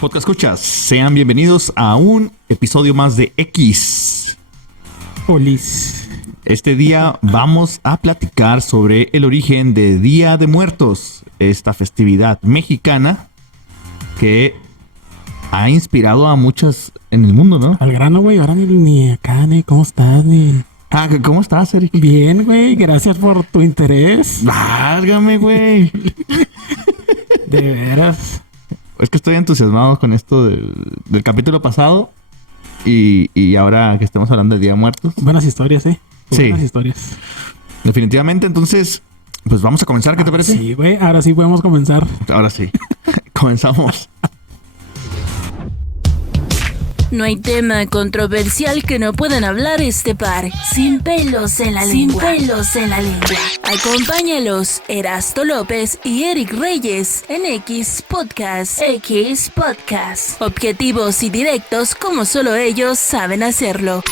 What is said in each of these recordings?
Podcast escuchas, sean bienvenidos a un episodio más de X. Polis. Este día vamos a platicar sobre el origen de Día de Muertos, esta festividad mexicana que ha inspirado a muchas en el mundo, ¿no? Al grano, güey, ahora ni acá, ni cómo estás, ni... ¿Cómo estás, Eric? Bien, güey, gracias por tu interés. Válgame, güey. De veras. Es que estoy entusiasmado con esto del capítulo pasado y ahora que estamos hablando del Día de Muertos. Buenas historias, ¿eh? Sí. Buenas historias. Definitivamente, entonces, pues vamos a comenzar, ¿qué te parece? Sí, güey, ahora sí podemos comenzar. Ahora sí. Comenzamos. No hay tema controversial que no puedan hablar este par. Sin pelos en la lengua. Sin pelos en la lengua. Acompáñalos, Erasto López y Eric Reyes, en X Podcast. X Podcast. Objetivos y directos como solo ellos saben hacerlo.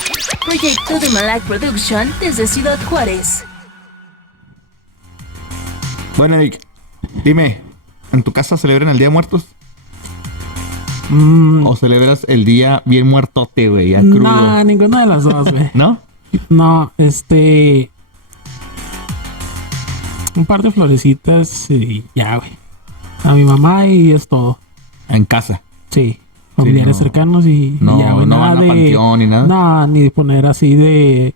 Proyecto de Malak Production desde Ciudad Juárez. Bueno, Eric, dime, ¿en tu casa celebran el Día de Muertos? ¿O celebras el día bien muertote, güey, ya crudo? No, ninguna de las dos, güey. ¿No? No, un par de florecitas y ya, güey. A mi mamá y es todo. En casa. Sí, familiares no. cercanos y No, ya, güey. no Nada van a de... panteón ni nada. No, ni de poner así de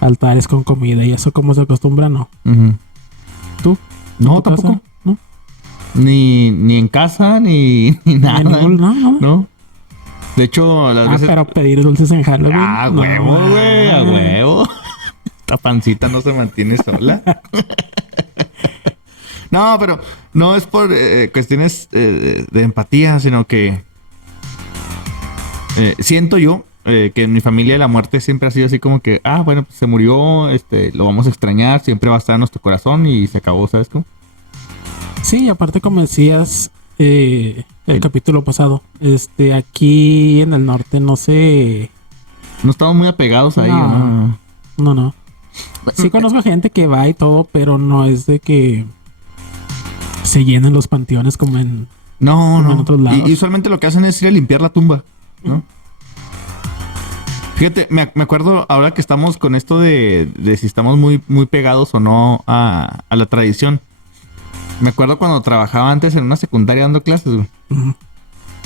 altares con comida y eso como se acostumbra, no. Uh-huh. ¿Tú? No, ¿En tu tampoco. casa? ¿No? Ni en casa, ni nada. No. De hecho, las veces... pero pedir dulces en Halloween. Huevo, güey, a huevo. Esta pancita no se mantiene sola. No, pero no es por cuestiones de empatía, sino que siento yo que en mi familia la muerte siempre ha sido así como que, bueno, pues se murió, lo vamos a extrañar, siempre va a estar en nuestro corazón y se acabó, ¿sabes cómo? Sí, aparte como decías el capítulo pasado, aquí en el norte no estamos muy apegados a ello, ¿no? No. Sí conozco gente que va y todo, pero no es de que se llenen los panteones como en otros lados. Y usualmente lo que hacen es ir a limpiar la tumba, ¿no? Fíjate, me acuerdo ahora que estamos con esto de si estamos muy, muy pegados o no a la tradición. Me acuerdo cuando trabajaba antes en una secundaria dando clases, güey. Uh-huh.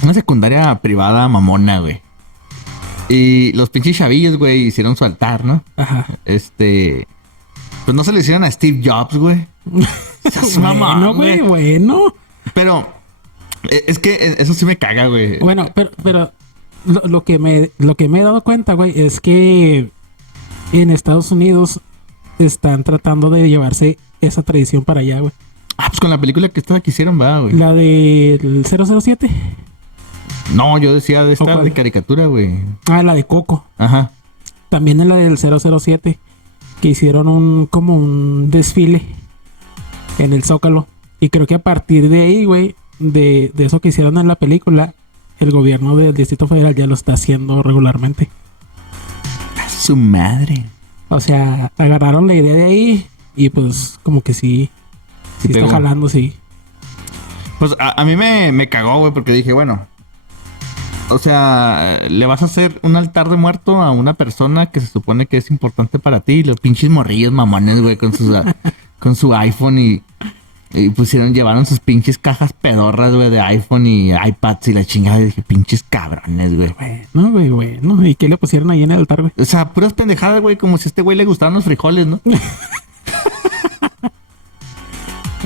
Una secundaria privada mamona, güey. Y los pinches chavillos, güey, hicieron su altar, ¿no? Ajá. Pues no se le hicieron a Steve Jobs, güey. Bueno, güey, bueno. Pero es que eso sí me caga, güey. Bueno, pero lo que me he dado cuenta, güey, es que en Estados Unidos están tratando de llevarse esa tradición para allá, güey. Pues con la película que hicieron, va, güey. La del 007. No, yo decía de esta de caricatura, güey. La de Coco. Ajá. También en la del 007. Que hicieron un desfile en el Zócalo. Y creo que a partir de ahí, güey, de eso que hicieron en la película, el gobierno del Distrito Federal ya lo está haciendo regularmente. A su madre. O sea, agarraron la idea de ahí y pues como que sí está jalando, sí. Pues a mí me cagó, güey, porque dije, bueno, o sea, le vas a hacer un altar de muerto a una persona que se supone que es importante para ti. Los pinches morrillos mamones, güey, con su iPhone y llevaron sus pinches cajas pedorras, güey, de iPhone y iPads y la chingada. Y dije, pinches cabrones, güey. Bueno. ¿Y qué le pusieron ahí en el altar, güey? O sea, puras pendejadas, güey, como si a este güey le gustaran los frijoles, ¿no?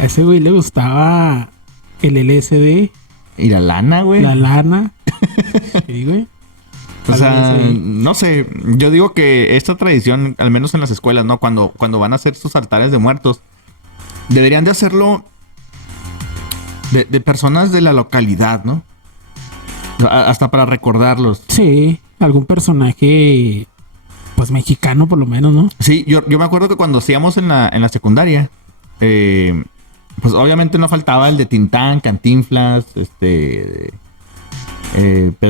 A ese güey le gustaba el LSD. Y la lana, güey. La lana. Sí, güey. O sea, no sé. Yo digo que esta tradición, al menos en las escuelas, ¿no? Cuando van a hacer sus altares de muertos, deberían de hacerlo de personas de la localidad, ¿no? Hasta para recordarlos. Sí, algún personaje, pues mexicano por lo menos, ¿no? Sí, yo me acuerdo que cuando hacíamos en la secundaria, pues obviamente no faltaba el de Tintán, Cantinflas, Pedro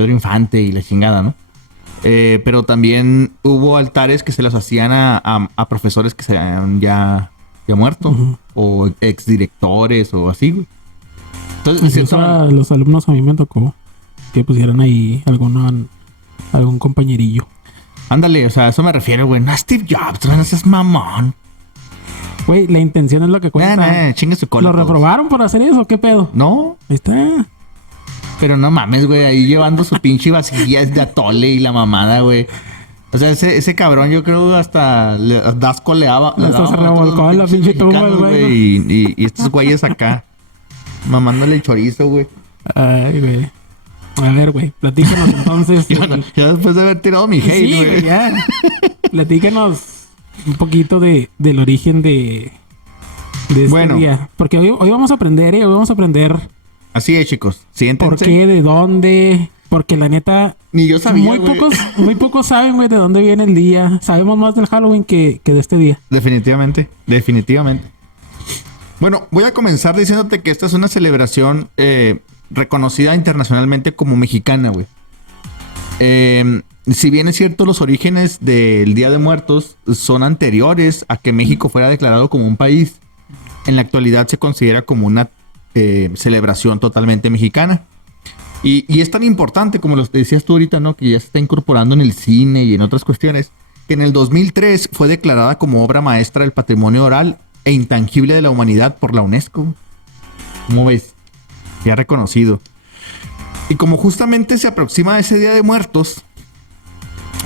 Infante y la chingada, ¿no? Pero también hubo altares que se los hacían a profesores que se habían ya muerto, uh-huh, o exdirectores o así, güey. Entonces, a los alumnos a mí me tocó. que pusieran ahí algún compañerillo. Ándale, o sea, a eso me refiero, güey. No a Steve Jobs, no seas mamón. Güey, la intención es lo que cuenta. Chingue su cola. ¿Lo todos. reprobaron por hacer eso? ¿Qué pedo? No, Ahí está. pero no mames, güey. Ahí llevando su pinche vasilla de atole y la mamada, güey. O sea, ese cabrón yo creo hasta Dasco le daba. Hasta se revolcó en la pinche tumba, güey. Y estos güeyes acá mamándole el chorizo, güey. Ay, güey. A ver, güey, platícanos entonces. Ya después de haber tirado mi hate, Sí, güey. güey, ya. Platícanos un poquito del origen de este día. Porque hoy vamos a aprender, Hoy vamos a aprender Así es, chicos. Siéntense. por qué, de dónde. Porque la neta, Ni yo sabía, güey. muy pocos saben, güey, de dónde viene el día. Sabemos más del Halloween que de este día. Definitivamente. Bueno, voy a comenzar diciéndote que esta es una celebración reconocida internacionalmente como mexicana, güey. Si bien es cierto, los orígenes del Día de Muertos son anteriores a que México fuera declarado como un país, en la actualidad se considera como una celebración totalmente mexicana. Y es tan importante, como lo decías tú ahorita, ¿no? Que ya se está incorporando en el cine y en otras cuestiones, que en el 2003 fue declarada como obra maestra del patrimonio oral e intangible de la humanidad por la UNESCO. ¿Cómo ves? Ya reconocido. Y como justamente se aproxima ese Día de Muertos,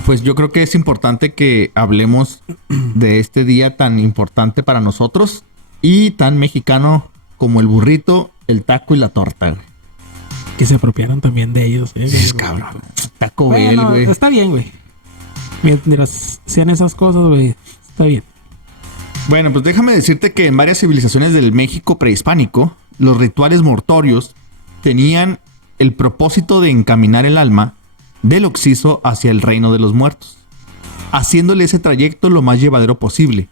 pues yo creo que es importante que hablemos de este día tan importante para nosotros y tan mexicano como el burrito, el taco y la torta, güey. Que se apropiaron también de ellos, Sí, cabrón. Taco Bell, Bueno, güey. está bien, güey. Mientras sean esas cosas, güey, está bien. Bueno, pues déjame decirte que en varias civilizaciones del México prehispánico, los rituales mortorios tenían el propósito de encaminar el alma del occiso hacia el reino de los muertos, haciéndole ese trayecto lo más llevadero posible.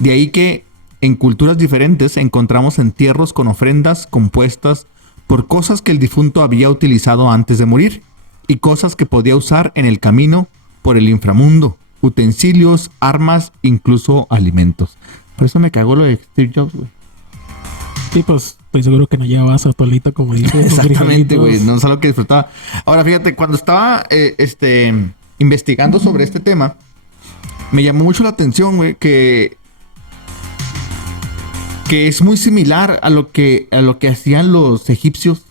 De ahí que en culturas diferentes encontramos entierros con ofrendas compuestas por cosas que el difunto había utilizado antes de morir y cosas que podía usar en el camino por el inframundo, utensilios, armas, incluso alimentos. Por eso me cagó lo de Steve Jobs, güey. Sí, pues estoy seguro que no llevabas a Tolito, como dices. Exactamente, güey. No es algo que disfrutaba. Ahora, fíjate, cuando estaba investigando sobre este tema, me llamó mucho la atención, güey, que es muy similar a lo que hacían los egipcios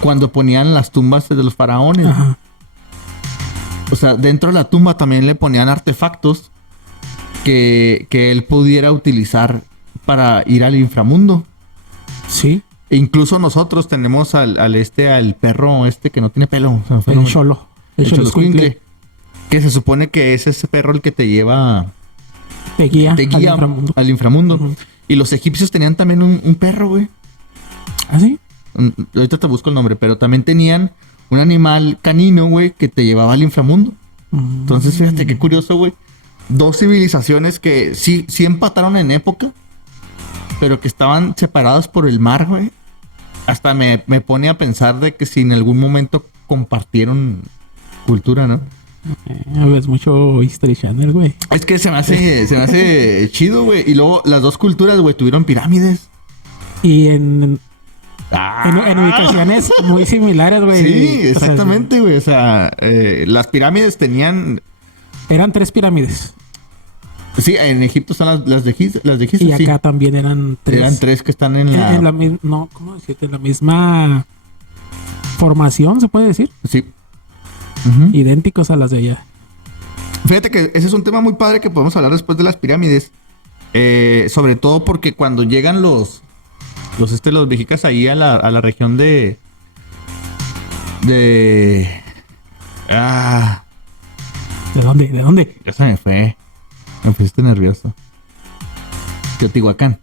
cuando ponían las tumbas de los faraones. Ajá. O sea, dentro de la tumba también le ponían artefactos que él pudiera utilizar para ir al inframundo. Sí. E incluso nosotros tenemos al perro que no tiene pelo. O sea, El cholo. El Xoloscuincle, que se supone que es ese perro el que te lleva... Te guía al inframundo. Uh-huh. Y los egipcios tenían también un perro, güey. ¿Ah, sí? Ahorita te busco el nombre, pero también tenían un animal canino, güey, que te llevaba al inframundo. Entonces, fíjate qué curioso, güey. Dos civilizaciones que sí empataron en época, pero que estaban separadas por el mar, güey. Hasta me pone a pensar de que si en algún momento compartieron cultura, ¿no? Ves mucho History Channel, güey. Es que se me hace chido, güey. Y luego las dos culturas, güey, tuvieron pirámides. Y en ubicaciones muy similares, güey. Sí, exactamente, güey. O sea, las pirámides tenían... Eran 3 pirámides. Sí, en Egipto están las de Giza. Y acá también eran 3. Eran 3 que están en la... No, ¿cómo decirte? En la misma formación, ¿se puede decir? Sí. Uh-huh. Idénticos a las de allá. Fíjate que ese es un tema muy padre que podemos hablar después de las pirámides. Sobre todo porque cuando llegan los mexicas ahí a la región de... ¿De dónde? Ya se me fue. Me pusiste nervioso. Teotihuacán.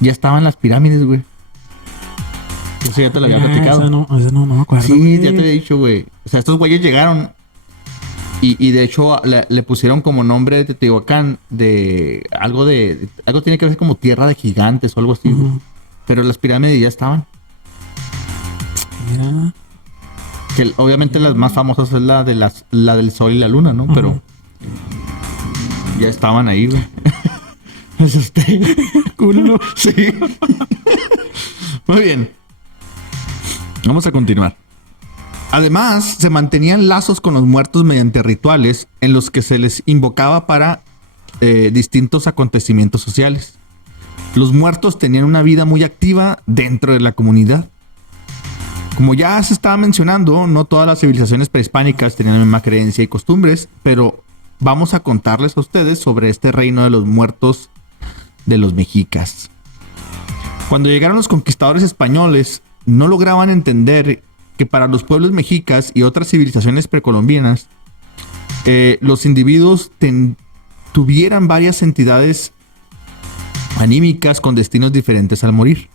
Ya estaban las pirámides, güey. Eso ya te lo había platicado. Eso no me acuerdo. Sí, güey. ya te había dicho, güey. O sea, estos güeyes llegaron y de hecho le pusieron como nombre de Teotihuacán de algo tiene que ver como tierra de gigantes o algo así. Uh-huh. Pero las pirámides ya estaban. Mira. Que obviamente las más famosas es la del sol y la luna, ¿no? Uh-huh. Pero ya estaban ahí, güey. Es culo. Sí. Muy bien. Vamos a continuar. Además, se mantenían lazos con los muertos mediante rituales en los que se les invocaba para distintos acontecimientos sociales. Los muertos tenían una vida muy activa dentro de la comunidad. Como ya se estaba mencionando, no todas las civilizaciones prehispánicas tenían la misma creencia y costumbres, pero vamos a contarles a ustedes sobre este reino de los muertos de los mexicas. Cuando llegaron los conquistadores españoles, no lograban entender que para los pueblos mexicas y otras civilizaciones precolombinas, los individuos tuvieran varias entidades anímicas con destinos diferentes al morir.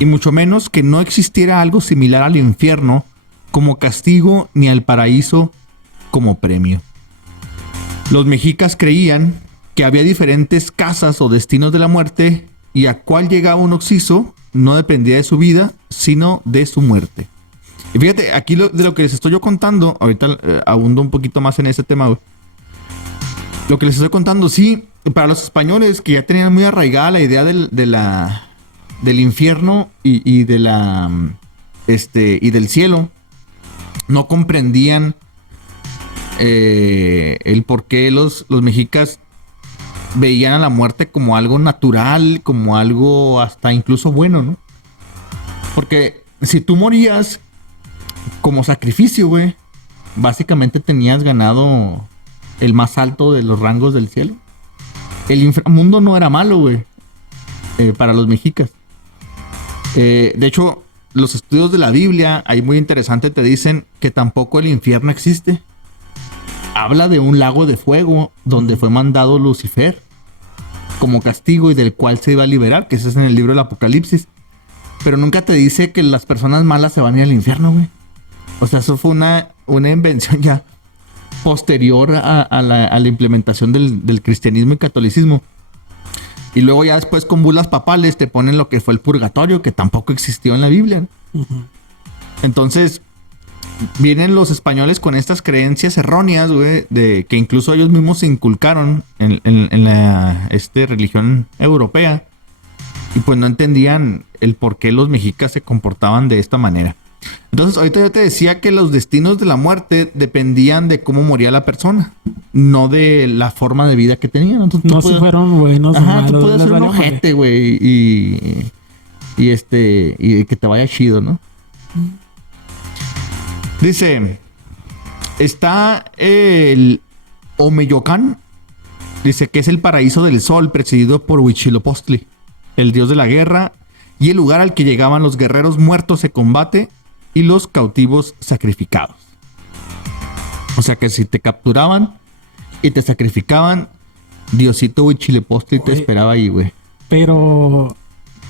Y mucho menos que no existiera algo similar al infierno como castigo ni al paraíso como premio. Los mexicas creían que había diferentes casas o destinos de la muerte y a cuál llegaba un occiso no dependía de su vida, sino de su muerte. Y fíjate, aquí de lo que les estoy yo contando, ahorita abundo un poquito más en ese tema, güey. Lo que les estoy contando, sí, para los españoles que ya tenían muy arraigada la idea del infierno y de y del cielo, no comprendían el por qué los mexicas veían a la muerte como algo natural, como algo hasta incluso bueno, ¿no? Porque si tú morías como sacrificio, güey, básicamente tenías ganado el más alto de los rangos del cielo. El inframundo no era malo, güey, para los mexicas. De hecho, los estudios de la Biblia, ahí muy interesante, te dicen que tampoco el infierno existe. Habla de un lago de fuego donde fue mandado Lucifer como castigo y del cual se iba a liberar, que eso es en el libro del Apocalipsis. Pero nunca te dice que las personas malas se van a ir al infierno, güey. O sea, eso fue una invención ya posterior a la implementación del cristianismo y catolicismo. Y luego ya después con bulas papales te ponen lo que fue el purgatorio, que tampoco existió en la Biblia. Uh-huh. Entonces, vienen los españoles con estas creencias erróneas, güey, de que incluso ellos mismos se inculcaron en la religión europea. Y pues no entendían el por qué los mexicas se comportaban de esta manera. Entonces, ahorita yo te decía que los destinos de la muerte dependían de cómo moría la persona, no de la forma de vida que tenían. Entonces, no si fueron buenos o malos. Tú puedes ser un ojete, güey, y que te vaya chido, ¿no? Dice, está el Omeyocán, dice que es el paraíso del sol, presidido por Huitzilopochtli, el dios de la guerra, y el lugar al que llegaban los guerreros muertos de combate y los cautivos sacrificados. O sea que si te capturaban y te sacrificaban, Diosito Huitzilopochtli te esperaba ahí, güey. Pero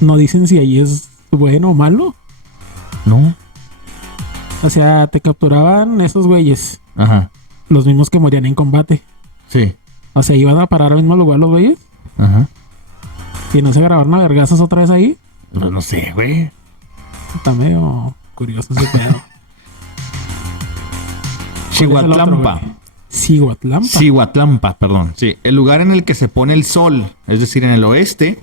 no dicen si ahí es bueno o malo. No. O sea, te capturaban esos güeyes. Ajá. Los mismos que morían en combate. Sí. O sea, iban a parar al mismo lugar los güeyes. Ajá. ¿Y no se grabaron a vergazos otra vez ahí? Pues no sé, güey. Está medio curioso ese pedo. Cihuatlampa, perdón. Sí, el lugar en el que se pone el sol, es decir, en el oeste.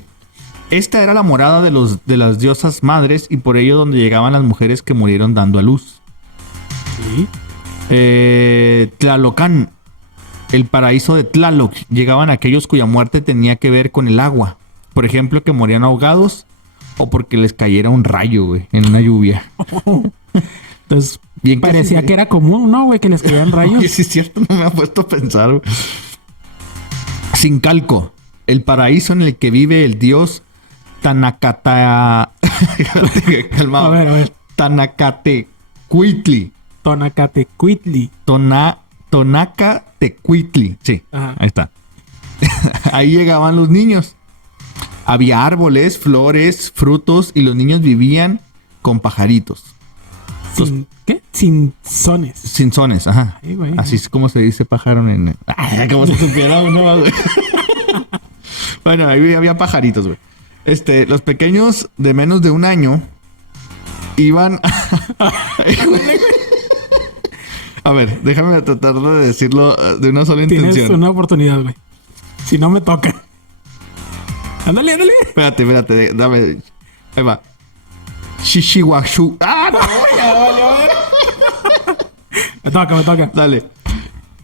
Esta era la morada de las diosas madres y por ello donde llegaban las mujeres que murieron dando a luz. ¿Sí? Tlalocán, el paraíso de Tlaloc. Llegaban aquellos cuya muerte tenía que ver con el agua. Por ejemplo, que morían ahogados o porque les cayera un rayo, güey, en una lluvia. Entonces, bien parecía que era común, ¿no, güey? Que les caían rayos. Oye, sí es cierto, no me ha puesto a pensar, güey. Sincalco, el paraíso en el que vive el dios Tanacata... Calmado. A ver. Tonacatecuitli. Tonacatecuitli. Sí, ajá. Ahí está. Ahí llegaban los niños. Había árboles, flores, frutos y los niños vivían con pajaritos. ¿Qué? Cinzones. Cinzones, ajá. Sí, güey, así es como se dice pájaro en... Ay, como se supiera uno, güey. Bueno, ahí había pajaritos, güey. Los pequeños de menos de un año iban... A ver, déjame tratar de decirlo de una sola intención. Tienes una oportunidad, güey. Si no me toca. Ándale. Espérate, dame. Ahí va. Shishiwashu. ¡Ah, no! Ya valió, Me toca. Dale.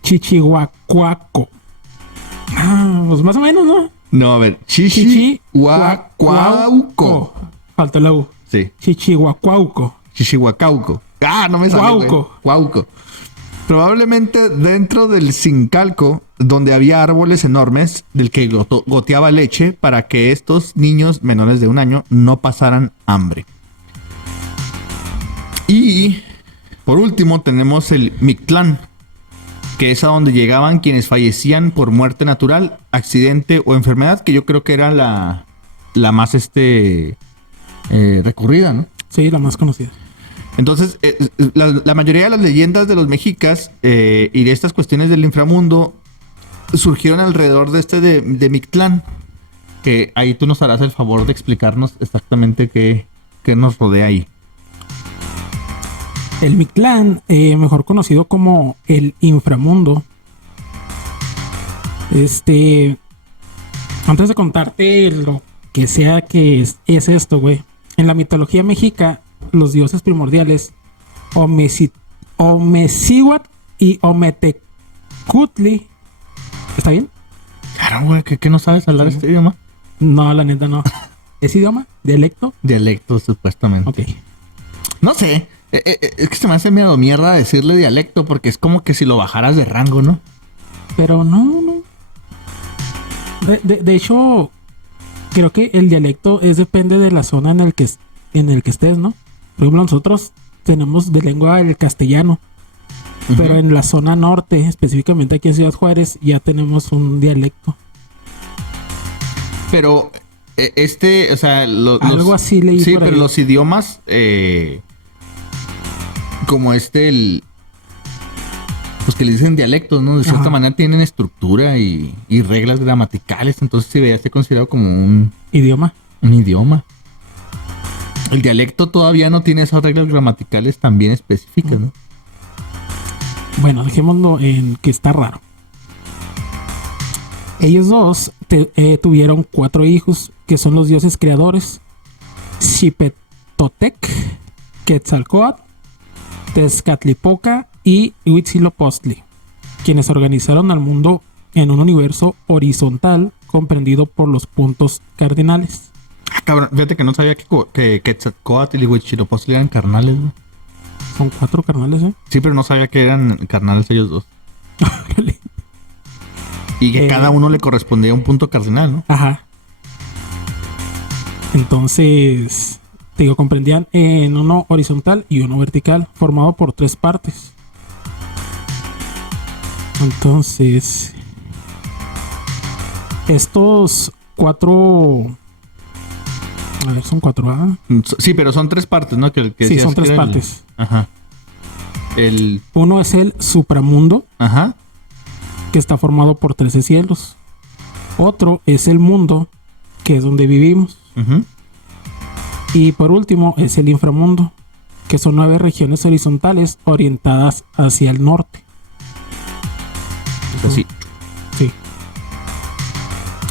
Chichihuacuaco. Pues más o menos, ¿no? No, a ver. Chichihuacuauco. Falta la U. Sí. Chichihuacuauco. Chichihuacauco. Ah, no me sale. Cuauco. Cuauco. Probablemente dentro del Sincalco, donde había árboles enormes del que goteaba leche para que estos niños menores de 1 año no pasaran hambre. Y por último tenemos el Mictlán, que es a donde llegaban quienes fallecían por muerte natural, accidente o enfermedad, que yo creo que era la más recurrida, ¿no? Sí, la más conocida. Entonces, la mayoría de las leyendas de los mexicas y de estas cuestiones del inframundo surgieron alrededor de Mictlán, que ahí tú nos harás el favor de explicarnos exactamente qué nos rodea ahí. El Mictlán, mejor conocido como el inframundo. Antes de contarte lo que sea que es esto, güey. En la mitología mexica, los dioses primordiales, Omecihuatl y Ometecutli. ¿Está bien? Claro, güey, ¿qué no sabes hablar este idioma? No, la neta no. ¿Es idioma? ¿Dialecto? Dialecto, supuestamente. Ok. No sé. Es que se me hace miedo mierda decirle dialecto porque es como que si lo bajaras de rango, ¿no? Pero no. De hecho, creo que el dialecto depende de la zona en el que estés, ¿no? Por ejemplo, nosotros tenemos de lengua el castellano, pero en la zona norte, específicamente aquí en Ciudad Juárez, ya tenemos un dialecto. Pero o sea, algo así leí sí, por ahí. pero los idiomas, como pues que le dicen dialectos, ¿no? De cierta manera tienen estructura y reglas gramaticales, entonces sí debería ser considerado como un idioma. Un idioma. El dialecto todavía no tiene esas reglas gramaticales tan bien específicas, ¿no? Bueno, dejémoslo en que está raro. Ellos dos tuvieron 4 hijos, que son los dioses creadores: Xipetotec, Quetzalcóatl, Tezcatlipoca y Huitzilopochtli, quienes organizaron al mundo en un universo horizontal comprendido por los puntos cardinales. Cabrón, fíjate que no sabía que Quetzalcóatl y Huitzilopochtli eran carnales, ¿no? Son 4 carnales, ¿eh? Sí, pero no sabía que eran carnales ellos dos. Y que cada uno le correspondía un punto cardinal, ¿no? Ajá. Entonces, te digo, comprendían en uno horizontal y uno vertical, formado por 3 partes. Entonces, estos 4... A ver, son 4, ¿ah? Sí, pero son 3 partes, ¿no? Sí, son 3 partes. Ajá. Uno es el supramundo. Ajá. Que está formado por 13 cielos. Otro es el mundo, que es donde vivimos. Uh-huh. Y por último es el inframundo, que son 9 regiones horizontales orientadas hacia el norte. Sí. Sí.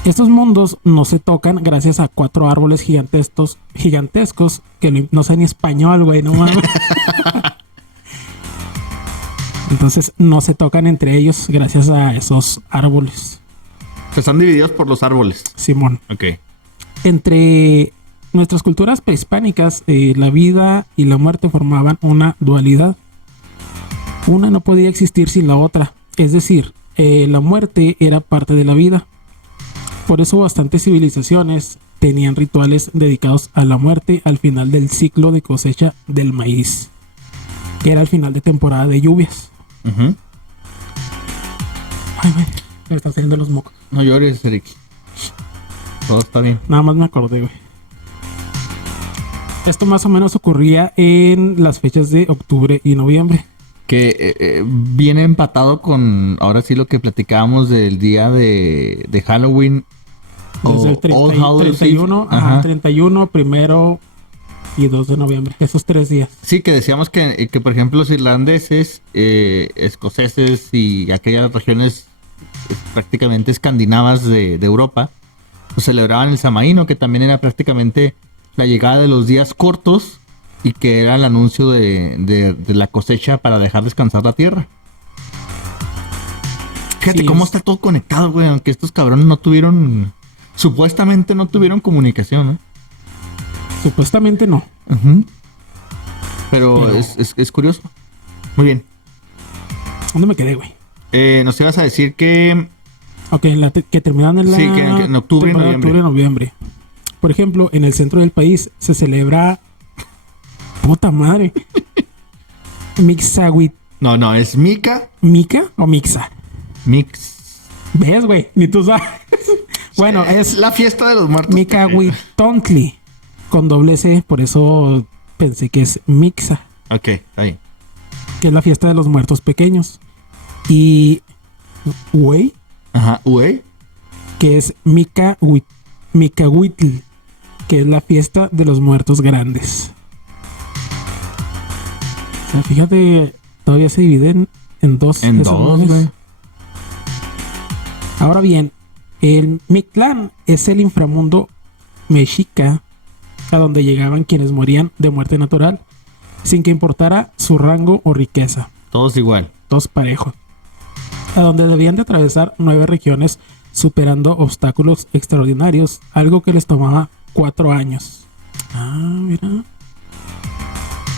Estos mundos no se tocan gracias a 4 árboles gigantescos que no sé ni español, güey, no mames. Entonces no se tocan entre ellos gracias a esos árboles. Están divididos por los árboles. Simón. Ok. Entre nuestras culturas prehispánicas, la vida y la muerte formaban una dualidad. Una no podía existir sin la otra. Es decir, la muerte era parte de la vida. Por eso bastantes civilizaciones tenían rituales dedicados a la muerte al final del ciclo de cosecha del maíz, que era al final de temporada de lluvias. Uh-huh. Ay, güey, me están saliendo los mocos. No llores, Eric. Todo está bien. Nada más me acordé, güey. Esto más o menos ocurría en las fechas de octubre y noviembre. Que viene empatado con, ahora sí, lo que platicábamos del día de Halloween. Desde el 31, ajá, 31, primero y 2 de noviembre. Esos 3 días. Sí, que decíamos que por ejemplo, los irlandeses, escoceses y aquellas regiones prácticamente escandinavas de Europa, pues celebraban el Samaíno, que también era prácticamente la llegada de los días cortos y que era el anuncio de la cosecha para dejar descansar la tierra. Fíjate Sí, cómo es- está todo conectado, güey, aunque estos cabrones supuestamente no tuvieron comunicación, ¿no? Supuestamente no. Ujú. Pero Pero- es curioso. Muy bien. ¿Dónde me quedé, güey? Nos ibas a decir que... Ok, que terminan en la... Sí, que en octubre y temporada de noviembre. noviembre. Por ejemplo, en el centro del país se celebra... Puta madre. Mixahuit... No, es Mica ¿Mica o Mixa? Mix. ¿Ves, güey? Ni tú sabes. Bueno, es la fiesta de los muertos. Micahuitontli. Con doble C, por eso pensé que es Mixa. Ok, está bien. Que es la fiesta de los muertos pequeños. Y... Güey, Ajá, güey. que es Micahuitl, que es la fiesta de los muertos grandes. O sea, fíjate, todavía se dividen en dos. En esos dos, nombres. güey. Ahora bien, el Mictlán es el inframundo mexica a donde llegaban quienes morían de muerte natural, sin que importara su rango o riqueza. Todos igual. Dos parejos. A donde debían de atravesar 9 regiones superando obstáculos extraordinarios, algo que les tomaba 4 años. Ah, mira.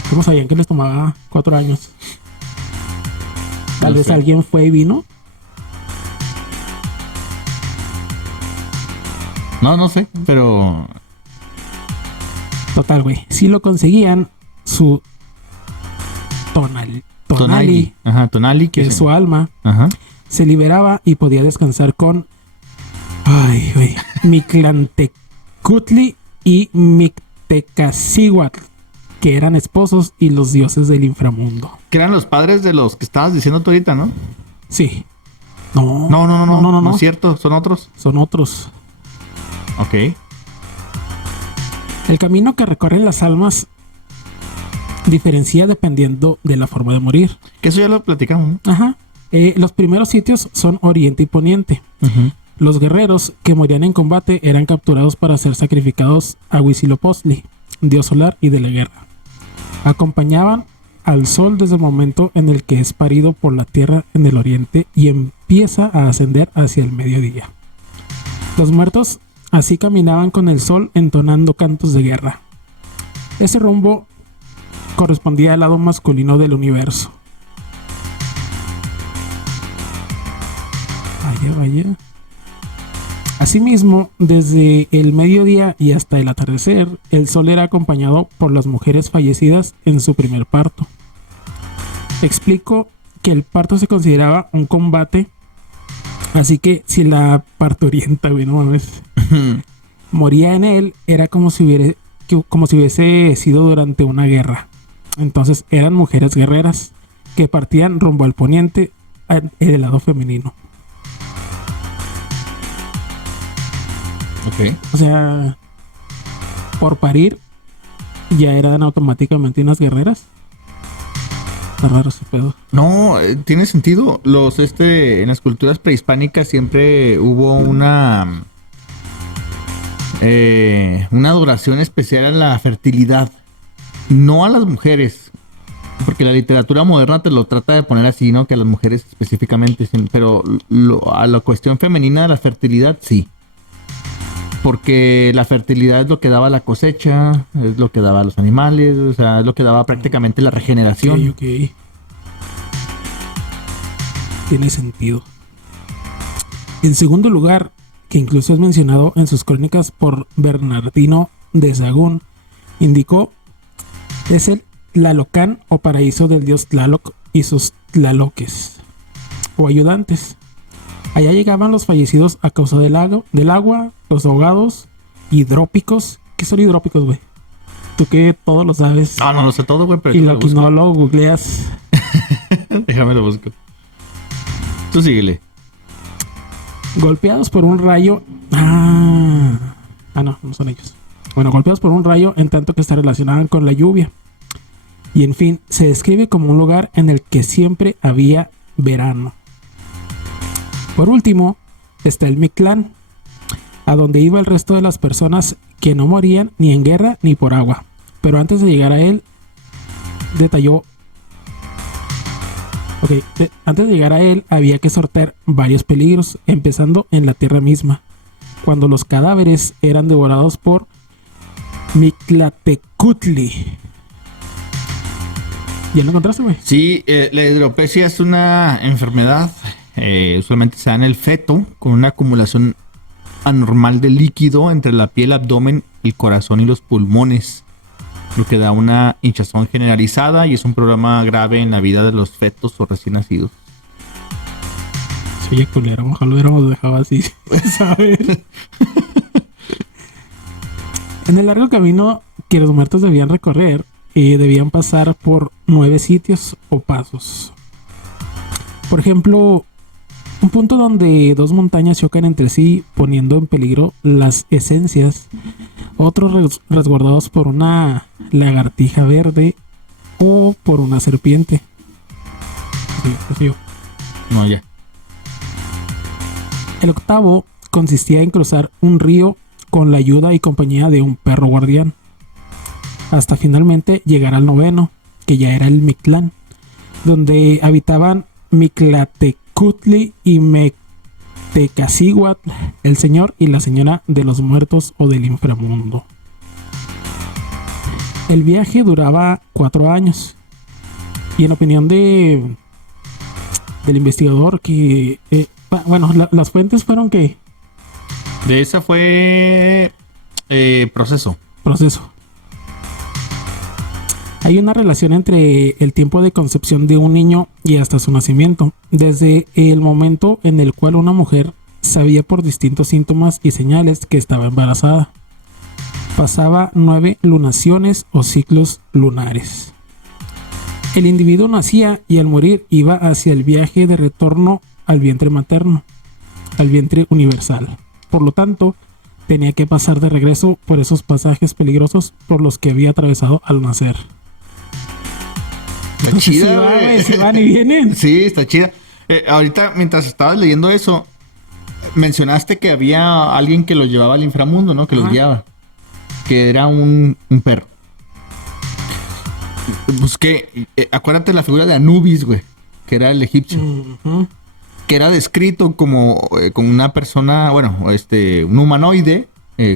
¿Cómo sabían que les tomaba 4 años? Tal No vez sé. alguien fue y vino. No sé, pero... Total, güey. Si lo conseguían, su Tonali, Ajá, Tonali, que que es su alma, Ajá. se liberaba y podía descansar con... Ay, güey. Mictlantecutli y Mictecacihuatl, que eran esposos y los dioses del inframundo. Que eran los padres de los que estabas diciendo tú ahorita, ¿no? Sí. No. No es cierto, son otros. Son otros. Ok. El camino que recorren las almas diferencia dependiendo de la forma de morir. Que eso ya lo platicamos, ¿no? Ajá. Los primeros sitios son Oriente y Poniente. Ujú. Los guerreros que morían en combate eran capturados para ser sacrificados a Huitzilopochtli, dios solar y de la guerra. Acompañaban al sol desde el momento en el que es parido por la tierra en el oriente y empieza a ascender hacia el mediodía. Los muertos así caminaban con el sol entonando cantos de guerra. Ese rumbo correspondía al lado masculino del universo. Vaya. Asimismo, desde el mediodía y hasta el atardecer, el sol era acompañado por las mujeres fallecidas en su primer parto. Explico que el parto se consideraba un combate, así que si la parturienta, güey, no mames, moría en él, era como si hubiese sido durante una guerra. Entonces eran mujeres guerreras que partían rumbo al poniente en el lado femenino. Ok. O sea, por parir ya eran automáticamente unas guerreras. Está raro ese pedo. No, tiene sentido. En las culturas prehispánicas siempre hubo una adoración especial a la fertilidad. No a las mujeres. Porque la literatura moderna te lo trata de poner así, ¿no? Que a las mujeres específicamente. Pero a la cuestión femenina de la fertilidad, sí. Porque la fertilidad es lo que daba la cosecha, es lo que daba a los animales, o sea, es lo que daba prácticamente la regeneración. Ok. Tiene sentido. En segundo lugar, que incluso es mencionado en sus crónicas por Bernardino de Sahagún, indicó, es el Tlalocán o paraíso del dios Tlaloc y sus tlaloques o ayudantes. Allá llegaban los fallecidos a causa del agua, los ahogados, hidrópicos. ¿Qué son hidrópicos, güey? Tú que todo lo sabes. Ah, no lo sé todo, güey, pero Y yo lo que no lo googleas. Déjame lo busco. Tú síguele. Golpeados por un rayo. No son ellos. Bueno, golpeados por un rayo en tanto que está relacionaban con la lluvia. Y en fin, se describe como un lugar en el que siempre había verano. Por último, está el Mictlán, a donde iba el resto de las personas que no morían ni en guerra ni por agua. Pero antes de llegar a él, detalló. Ok, antes de llegar a él había que sortear varios peligros, empezando en la tierra misma, cuando los cadáveres eran devorados por Mictlatecutli. ¿Ya lo encontraste, güey? Sí, la hidropesia es una enfermedad. Usualmente se da en el feto con una acumulación anormal de líquido entre la piel, abdomen, el corazón y los pulmones, lo que da una hinchazón generalizada y es un problema grave en la vida de los fetos o recién nacidos. Sí, culero, ojalá lo hubiéramos dejado así, ¿sabes? En el largo camino que los muertos debían recorrer, debían pasar por 9 sitios o pasos. Por ejemplo, un punto donde 2 montañas chocan entre sí, poniendo en peligro las esencias. Otros resguardados por una lagartija verde o por una serpiente. Sí. No, ya. El octavo consistía en cruzar un río con la ayuda y compañía de un perro guardián, hasta finalmente llegar al noveno, que ya era el Mictlán, donde habitaban Mictlatecutli y Mectecacihuatl, el señor y la señora de los muertos o del inframundo. El viaje duraba 4 años, y en opinión del investigador que... las fuentes fueron que... De esa fue proceso. Hay una relación entre el tiempo de concepción de un niño y hasta su nacimiento, desde el momento en el cual una mujer sabía por distintos síntomas y señales que estaba embarazada. Pasaba 9 lunaciones o ciclos lunares. El individuo nacía y al morir iba hacia el viaje de retorno al vientre materno, al vientre universal. Por lo tanto, tenía que pasar de regreso por esos pasajes peligrosos por los que había atravesado al nacer. Está chida, güey. Se van y vienen. Sí, está chida. Ahorita, mientras estabas leyendo eso, mencionaste que había alguien que los llevaba al inframundo, ¿no? Que los guiaba. Que era un perro. Busqué, acuérdate la figura de Anubis, güey. Que era el egipcio. Uh-huh. Que era descrito como una persona, bueno, un humanoide,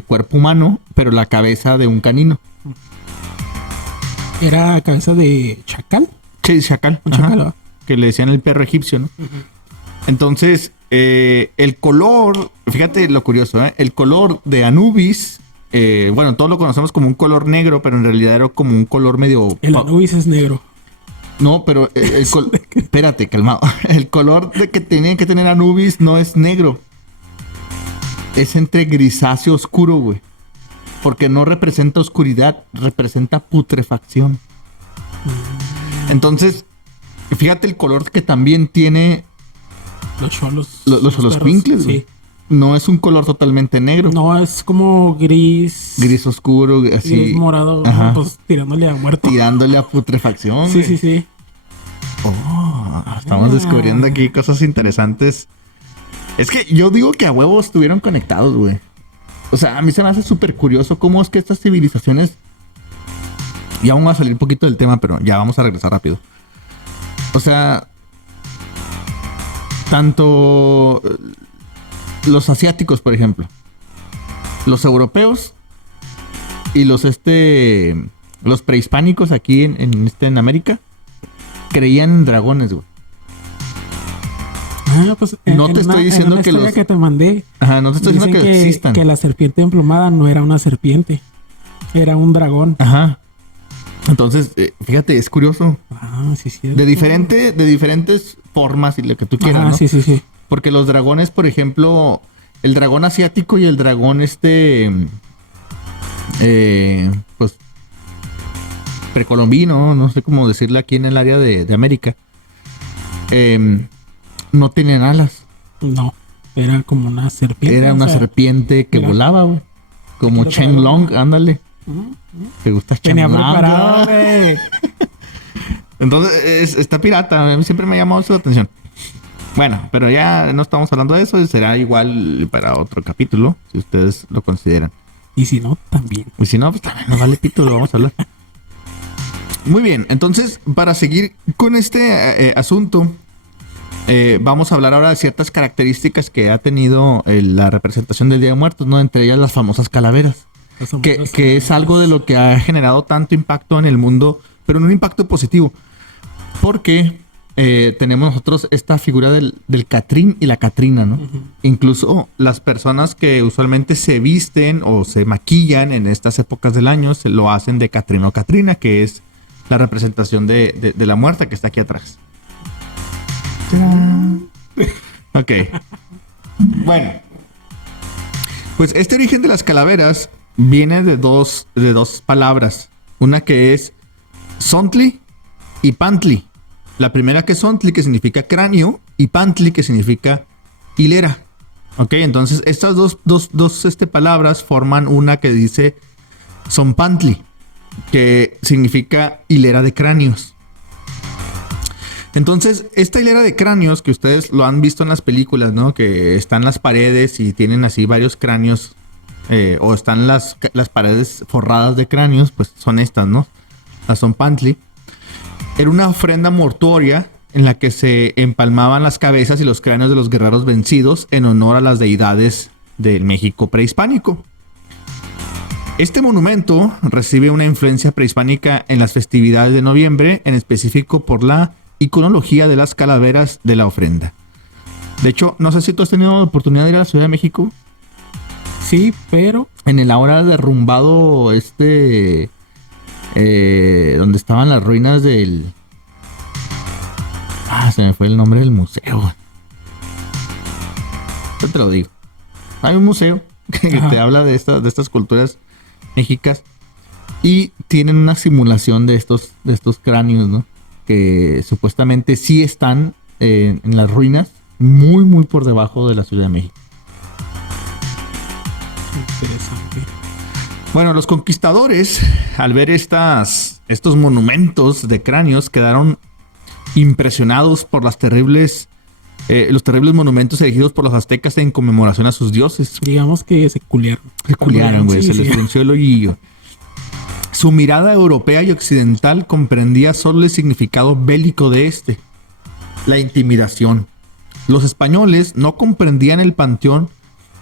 cuerpo humano, pero la cabeza de un canino. ¿Era cabeza de chacal? Sí, chacal. Un chacal, ¿no? Que le decían el perro egipcio, ¿no? Uh-huh. Entonces, el color, fíjate lo curioso, el color de Anubis, bueno, todos lo conocemos como un color negro, pero en realidad era como un color medio... El Anubis es negro. No, pero espérate, calmado. El color de que tenía que tener Anubis no es negro. Es entre grisáceo oscuro, güey. Porque no representa oscuridad, representa putrefacción. Entonces, fíjate el color que también tiene los cholos. Los xoloscuincles, güey. Sí. No es un color totalmente negro. No, es como gris. Gris oscuro, así. Gris morado, pues tirándole a muerto. Tirándole a putrefacción. Sí, sí. Oh, estamos descubriendo aquí cosas interesantes. Es que yo digo que a huevos estuvieron conectados, güey. O sea, a mí se me hace súper curioso cómo es que estas civilizaciones... Ya vamos a salir un poquito del tema, pero ya vamos a regresar rápido. O sea... Tanto... Los asiáticos, por ejemplo. Los europeos. Y los prehispánicos aquí en América. Creían en dragones, güey. Pues no te estoy diciendo que los... que te mandé. Ajá, no te estoy diciendo que existan. Que la serpiente emplumada no era una serpiente. Era un dragón. Ajá. Entonces, fíjate, es curioso. Sí. De diferentes formas y lo que tú quieras, ¿no? Sí. Porque los dragones, por ejemplo, el dragón asiático y el dragón pues precolombino, no sé cómo decirle aquí en el área de América, no tenían alas. No, era como una serpiente. Era una serpiente que volaba, güey. Como Shenlong, ándale. ¿Te gusta Shenlong? Tenía preparado, güey. Entonces, está pirata. A mí siempre me ha llamado eso la atención. Bueno, pero ya no estamos hablando de eso. Será igual para otro capítulo, si ustedes lo consideran. Y si no, también. Y si no, pues también nos vale pito, lo vamos a hablar. Muy bien, entonces para seguir con este asunto, vamos a hablar ahora de ciertas características que ha tenido la representación del Día de Muertos, ¿no? Entre ellas las famosas calaveras, que es algo de lo que ha generado tanto impacto en el mundo, pero no un impacto positivo, porque tenemos nosotros esta figura del Catrín y la Catrina, ¿no? Uh-huh. Incluso las personas que usualmente se visten o se maquillan en estas épocas del año se lo hacen de Catrín o Catrina, que es la representación de la muerta que está aquí atrás. Ok. Bueno. Pues este origen de las calaveras viene de dos palabras. Una que es Zontli y Pantli. La primera que es Zontli, que significa cráneo, y Pantli, que significa hilera. Ok, entonces estas dos palabras forman una que dice Zompantli, que significa hilera de cráneos. Entonces, esta hilera de cráneos, que ustedes lo han visto en las películas, ¿no? Que están las paredes y tienen así varios cráneos, o están las paredes forradas de cráneos, pues son estas, ¿no? Las Zompantli. Era una ofrenda mortuoria en la que se empalmaban las cabezas y los cráneos de los guerreros vencidos en honor a las deidades del México prehispánico. Este monumento recibe una influencia prehispánica en las festividades de noviembre, en específico por la iconología de las calaveras de la ofrenda. De hecho, no sé si tú has tenido la oportunidad de ir a la Ciudad de México. Sí, pero en el ahora derrumbado donde estaban las ruinas del... se me fue el nombre del museo. Yo te lo digo. Hay un museo que te habla de estas culturas mexicas y tienen una simulación de estos cráneos, ¿no? Que supuestamente sí están en las ruinas, muy, muy por debajo de la Ciudad de México. Interesante. Bueno, los conquistadores, al ver estos monumentos de cráneos, quedaron impresionados por los terribles monumentos erigidos por los aztecas en conmemoración a sus dioses. Digamos que se culiaron. Güey, se les frunció el hoyillo. Su mirada europea y occidental comprendía solo el significado bélico de la intimidación. Los españoles no comprendían el panteón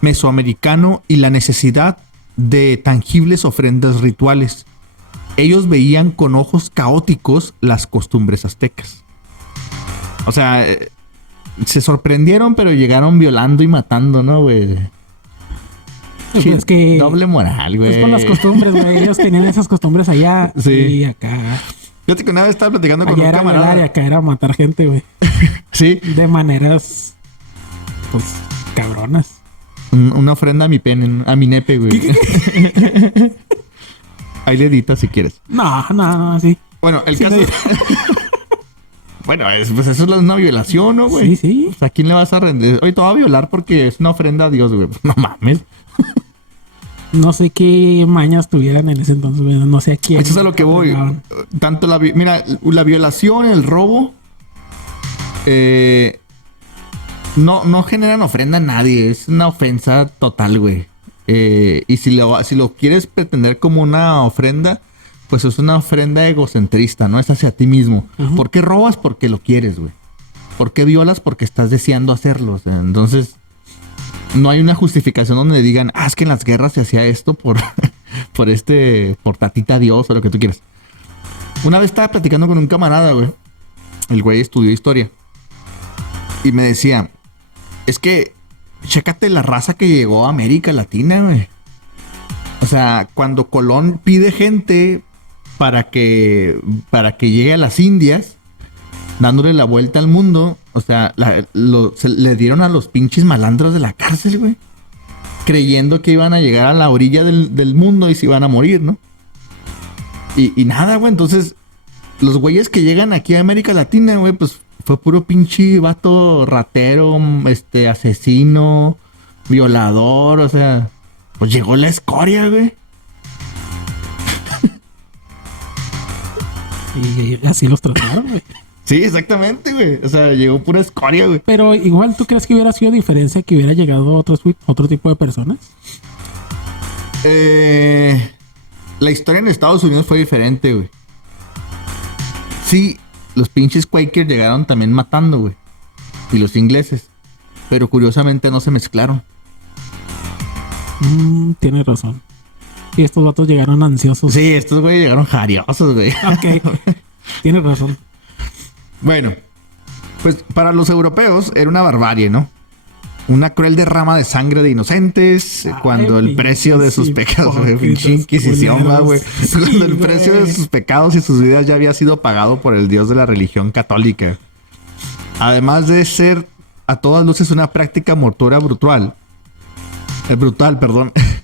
mesoamericano y la necesidad de tangibles ofrendas rituales. Ellos veían con ojos caóticos las costumbres aztecas. O sea, se sorprendieron, pero llegaron violando y matando, ¿no, güey? Sí, es que doble moral, güey. Es con las costumbres, güey. Ellos tenían esas costumbres allá y acá. Fíjate que una vez estaba platicando con allá un camarada. Y acá era matar gente, güey. Sí. De maneras, pues, cabronas. Una ofrenda a mi pene, a mi nepe, güey. Ahí le editas si quieres. No, sí. Bueno, el caso... Bueno, pues eso es una violación, ¿no, güey? Sí. O sea, ¿a quién le vas a rendir? Oye, te voy a violar porque es una ofrenda a Dios, güey. No mames. No sé qué mañas tuvieran en ese entonces, güey. No sé a quién. Eso es a lo que voy. Tanto la violación, el robo, no generan ofrenda a nadie. Es una ofensa total, güey. Y si lo quieres pretender como una ofrenda, pues es una ofrenda egocentrista, ¿no? Es hacia ti mismo. Uh-huh. ¿Por qué robas? Porque lo quieres, güey. ¿Por qué violas? Porque estás deseando hacerlo. O sea, entonces, no hay una justificación donde digan, es que en las guerras se hacía esto por tatita Dios o lo que tú quieras. Una vez estaba platicando con un camarada, güey. El güey estudió historia. Y me decía, es que, chécate la raza que llegó a América Latina, güey. O sea, cuando Colón pide gente para que llegue a las Indias, dándole la vuelta al mundo, o sea, le dieron a los pinches malandros de la cárcel, güey. Creyendo que iban a llegar a la orilla del mundo y se iban a morir, ¿no? Y nada, güey. Entonces, los güeyes que llegan aquí a América Latina, güey, pues fue puro pinche vato ratero, asesino, violador, o sea, pues llegó la escoria, güey. Y así los trataron, güey. Sí, exactamente, güey. O sea, llegó pura escoria, güey. Pero igual, ¿tú crees que hubiera sido diferencia que hubiera llegado otro tipo de personas? La historia en Estados Unidos fue diferente, güey. Sí, los pinches Quakers llegaron también matando, güey. Y los ingleses. Pero curiosamente no se mezclaron. Tienes razón. Y estos vatos llegaron ansiosos. Sí, estos güey llegaron jariosos, güey. Ok. Tienes razón. Bueno, pues para los europeos era una barbarie, ¿no? Una cruel derrama de sangre de inocentes. Cuando el precio de sus pecados, güey. Pinche inquisición, güey. Cuando el precio de sus pecados y sus vidas ya había sido pagado por el Dios de la religión católica. Además de ser a todas luces una práctica mortuoria brutal,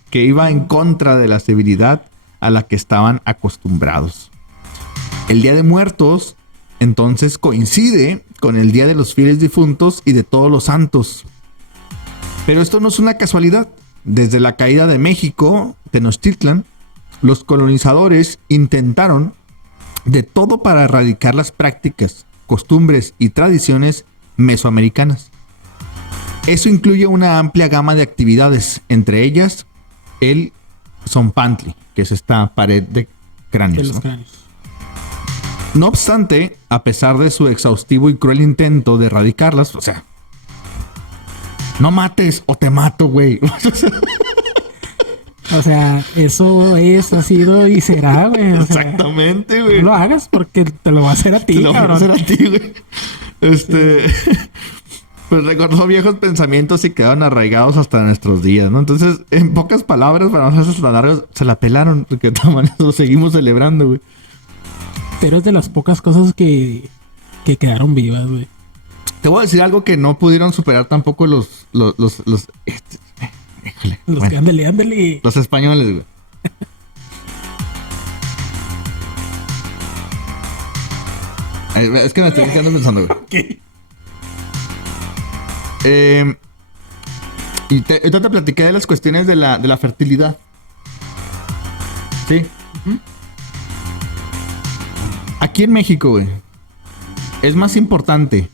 que iba en contra de la civilidad a la que estaban acostumbrados. El Día de Muertos, entonces, coincide con el Día de los Fieles Difuntos y de Todos los Santos. Pero esto no es una casualidad. Desde la caída de México, Tenochtitlan, los colonizadores intentaron de todo para erradicar las prácticas, costumbres y tradiciones mesoamericanas. Eso incluye una amplia gama de actividades, entre ellas el Zompantli, que es esta pared de cráneos. De los cráneos. No obstante, a pesar de su exhaustivo y cruel intento de erradicarlas, o sea, no mates o te mato, güey. O sea, eso es, ha sido y será, güey. O sea, exactamente, güey. no lo hagas porque te lo va a hacer a ti, te lo cabrón. voy a hacer a ti, güey. Pues recordó viejos pensamientos y quedaron arraigados hasta nuestros días, ¿no? Entonces, en pocas palabras, para no hacerse tan largos, se la pelaron, porque de todas maneras lo seguimos celebrando, güey. Pero es de las pocas cosas que quedaron vivas, güey. Te voy a decir algo que no pudieron superar tampoco los híjole, bueno, Ándale. los españoles, güey. Es que me estoy quedando pensando, güey. Ok. Ahorita te platiqué de las cuestiones de la fertilidad. Sí. Aquí en México, güey, es más importante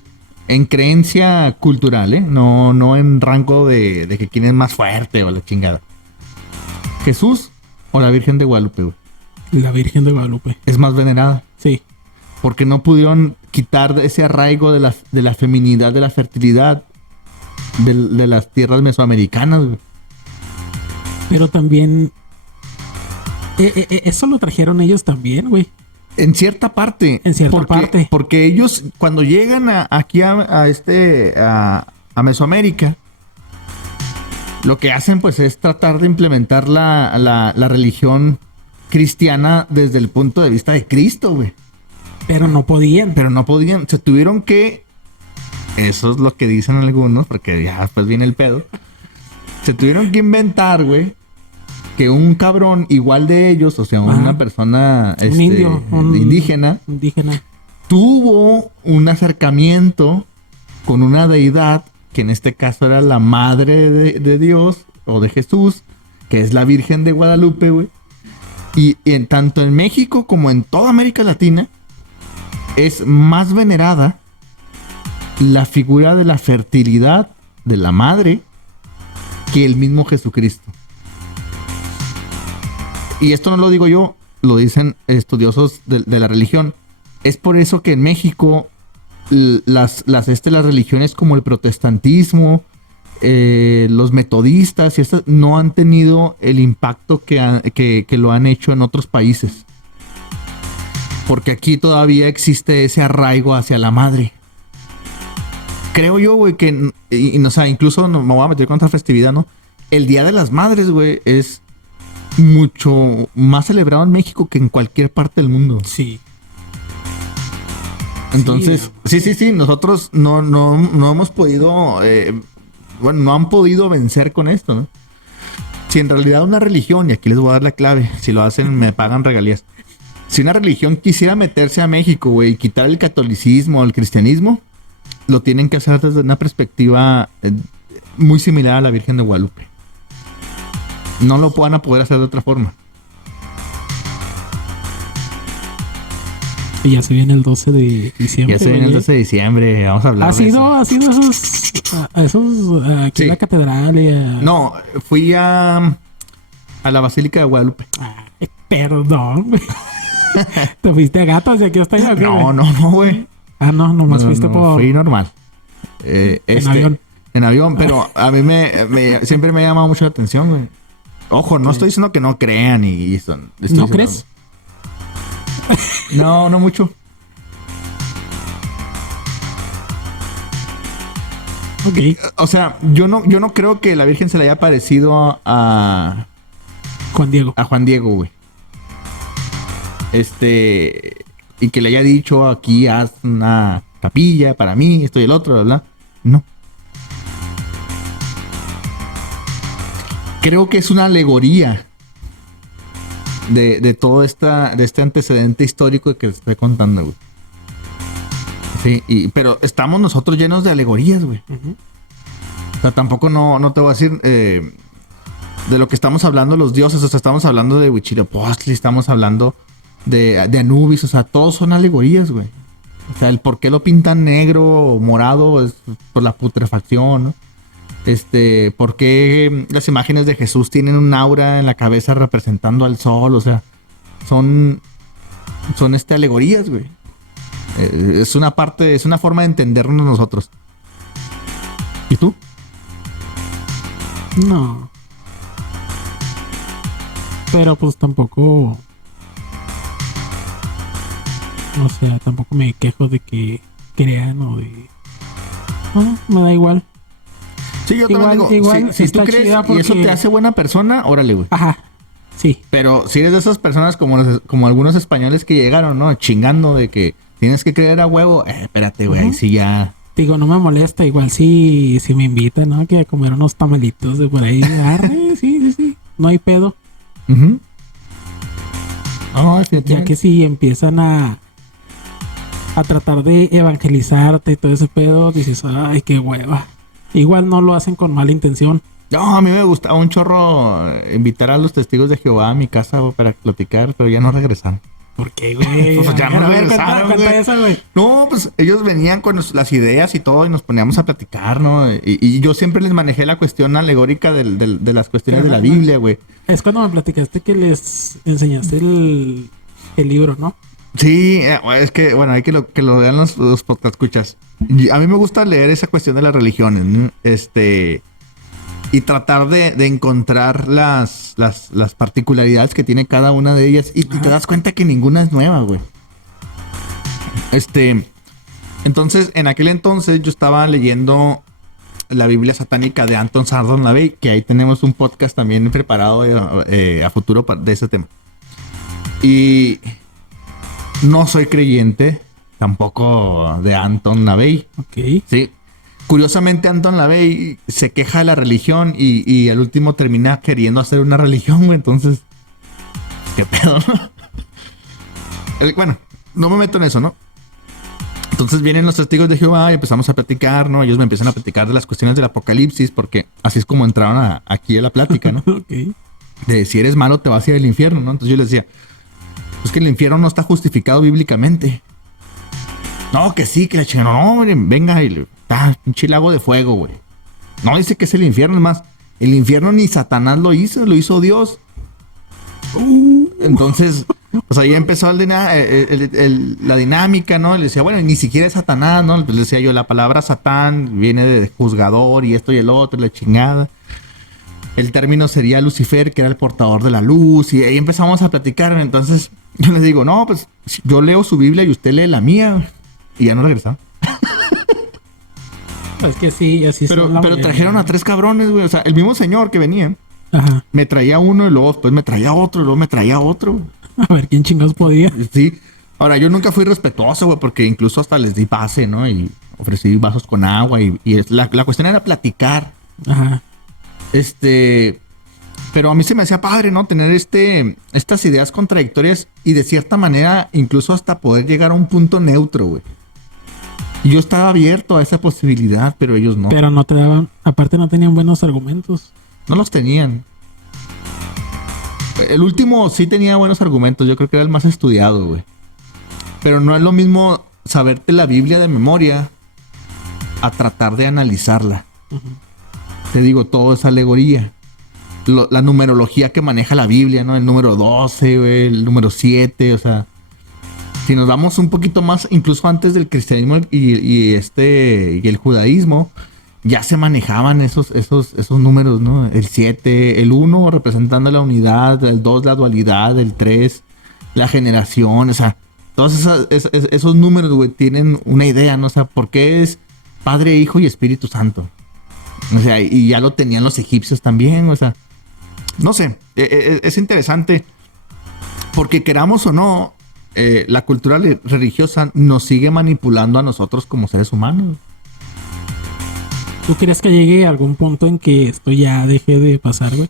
en creencia cultural, ¿eh? No en rango de que quién es más fuerte o la chingada. Jesús o la Virgen de Guadalupe, güey. La Virgen de Guadalupe. Es más venerada. Sí. Porque no pudieron quitar ese arraigo de la feminidad, de la fertilidad de las tierras mesoamericanas, güey. Pero también eso lo trajeron ellos también, güey. En cierta parte. En cierta parte. Porque ellos, cuando llegan aquí a Mesoamérica, lo que hacen, pues, es tratar de implementar la religión cristiana desde el punto de vista de Cristo, güey. Pero no podían. Se tuvieron que... Eso es lo que dicen algunos, porque ya después viene el pedo. Se tuvieron que inventar, güey, que un cabrón igual de ellos, o sea, una persona un indio, indígena, tuvo un acercamiento con una deidad, que en este caso era la madre de Dios, o de Jesús, que es la Virgen de Guadalupe, güey. Y tanto en México como en toda América Latina, es más venerada la figura de la fertilidad de la madre que el mismo Jesucristo. Y esto no lo digo yo, lo dicen estudiosos de la religión. Es por eso que en México las religiones como el protestantismo, los metodistas y estas no han tenido el impacto que lo han hecho en otros países. Porque aquí todavía existe ese arraigo hacia la madre. Creo yo, güey, que... o sea, incluso me voy a meter con otra festividad, ¿no? El Día de las Madres, güey, es mucho más celebrado en México que en cualquier parte del mundo. Sí. Entonces, sí. Nosotros no hemos podido... no han podido vencer con esto, ¿no? Si en realidad una religión, y aquí les voy a dar la clave, si lo hacen me pagan regalías. Si una religión quisiera meterse a México, güey, y quitar el catolicismo o el cristianismo, lo tienen que hacer desde una perspectiva muy similar a la Virgen de Guadalupe. No lo van a poder hacer de otra forma. Y ya se viene el 12 de diciembre. Ya se viene el 12 de diciembre, vamos a hablar ¿Ha sido esos aquí en la catedral? No, fui a la Basílica de Guadalupe. Perdón. ¿Te fuiste a gatos y aquí hasta allá o qué, No, güey? no, güey. Ah, no, nomás No, fuiste no, por... fui normal. En avión. En avión, pero a mí siempre me ha llamado mucho la atención, güey. Ojo, no estoy diciendo que no crean y estoy ¿No diciendo- crees? No, no mucho. Ok. O sea, yo no creo que la Virgen se le haya parecido Juan Diego. a Juan Diego, güey. Y que le haya dicho aquí haz una capilla para mí, esto y el otro, ¿verdad? No. Creo que es una alegoría de todo de este antecedente histórico que estoy contando, güey. Sí, pero estamos nosotros llenos de alegorías, güey. Ujú. O sea, tampoco no te voy a decir de lo que estamos hablando los dioses. O sea, estamos hablando de Huitzilopochtli, estamos hablando de Anubis. O sea, todos son alegorías, güey. O sea, el por qué lo pintan negro o morado es por la putrefacción, ¿no? Por qué las imágenes de Jesús tienen un aura en la cabeza representando al sol. O sea, son alegorías, güey. Es una parte, es una forma de entendernos nosotros. ¿Y tú? No. Pero pues tampoco... O sea, tampoco me quejo de que crean o de... No, me da igual. Sí, yo Igual- también digo, igual si tú está crees chida y eso porque- te hace buena persona, órale, güey. Ajá. Sí. Pero si eres de esas personas como algunos españoles que llegaron, ¿no? Chingando de que tienes que creer a huevo. Espérate, güey, ahí Ujú. sí ya... Digo, no me molesta. Igual si me invitan, ¿no? Que a comer unos tamalitos de por ahí. Arre, sí. No hay pedo. Ujú. No, Ya definitivamente. que si empiezan a tratar de evangelizarte y todo ese pedo, dices, ay, qué hueva. Igual no lo hacen con mala intención. No, a mí me gustaba un chorro invitar a los testigos de Jehová a mi casa, güey, para platicar, pero ya no regresaron. ¿Por qué, güey? Pues ya no A ver, regresaron, cuenta güey. esa, güey. No, pues ellos venían con las ideas y todo y nos poníamos a platicar, ¿no? Y yo siempre les manejé la cuestión alegórica de las cuestiones de la Ajá. Biblia, güey. Es cuando me platicaste que les enseñaste el libro, ¿no? Sí, es que, bueno, hay que lo vean los podcast escuchas. A mí me gusta leer esa cuestión de las religiones, ¿no? Y tratar de encontrar las particularidades que tiene cada una de ellas. Y te das cuenta que ninguna es nueva, güey. Entonces, en aquel entonces yo estaba leyendo la Biblia satánica de Anton Sardon LaVey, que ahí tenemos un podcast también preparado a futuro de ese tema. Y no soy creyente tampoco de Anton LaVey. Ok. Sí. Curiosamente, Anton LaVey se queja de la religión y al último termina queriendo hacer una religión, güey. Entonces, ¿qué pedo, no? Bueno, no me meto en eso, ¿no? Entonces vienen los testigos de Jehová y empezamos a platicar, ¿no? Ellos me empiezan a platicar de las cuestiones del apocalipsis, porque así es como entraron aquí a la plática, ¿no? Ok. De si eres malo te vas a ir al infierno, ¿no? Entonces yo les decía, pues que el infierno no está justificado bíblicamente. No, que sí, que la chingada. No, hombre, venga, un chilago de fuego, güey. No dice que es el infierno, es más, el infierno ni Satanás lo hizo Dios. Entonces, pues ahí empezó la dinámica, ¿no? Le decía, bueno, ni siquiera es Satanás, ¿no? Pues le decía yo, la palabra Satán viene de juzgador y esto y el otro, y la chingada. El término sería Lucifer, que era el portador de la luz, y ahí empezamos a platicar. Entonces, yo les digo, no, pues yo leo su Biblia y usted lee la mía. Y ya no regresaron. Es que sí, así son la Pero mayoría. trajeron a 3 cabrones, güey. O sea, el mismo señor que venía, Ajá. me traía uno y luego después me traía otro y luego me traía otro. A ver quién chingados podía. Sí. Ahora, yo nunca fui respetuoso, güey, porque incluso hasta les di pase, ¿no? Y ofrecí vasos con agua y la cuestión era platicar. Ajá. Pero a mí se me hacía padre, ¿no? Tener estas ideas contradictorias y de cierta manera incluso hasta poder llegar a un punto neutro, güey. Y yo estaba abierto a esa posibilidad, pero ellos no. Pero no te daban, aparte no tenían buenos argumentos. No los tenían. El último sí tenía buenos argumentos. Yo creo que era el más estudiado, güey. Pero no es lo mismo saberte la Biblia de memoria a tratar de analizarla. Te digo, todo es alegoría. La numerología que maneja la Biblia, ¿no? El número 12, güey, el número 7, o sea, Si nos vamos un poquito más, incluso antes del cristianismo y el judaísmo, ya se manejaban esos números, ¿no? El 7, el 1 representando la unidad, el 2 la dualidad, el 3 la generación, o sea, todos esos números, güey, tienen una idea, ¿no? O sea, ¿por qué es Padre, Hijo y Espíritu Santo? O sea, y ya lo tenían los egipcios también, o sea, no sé, es interesante, porque queramos o no, la cultura religiosa nos sigue manipulando a nosotros como seres humanos. ¿Tú crees que llegue a algún punto en que esto ya deje de pasar, güey?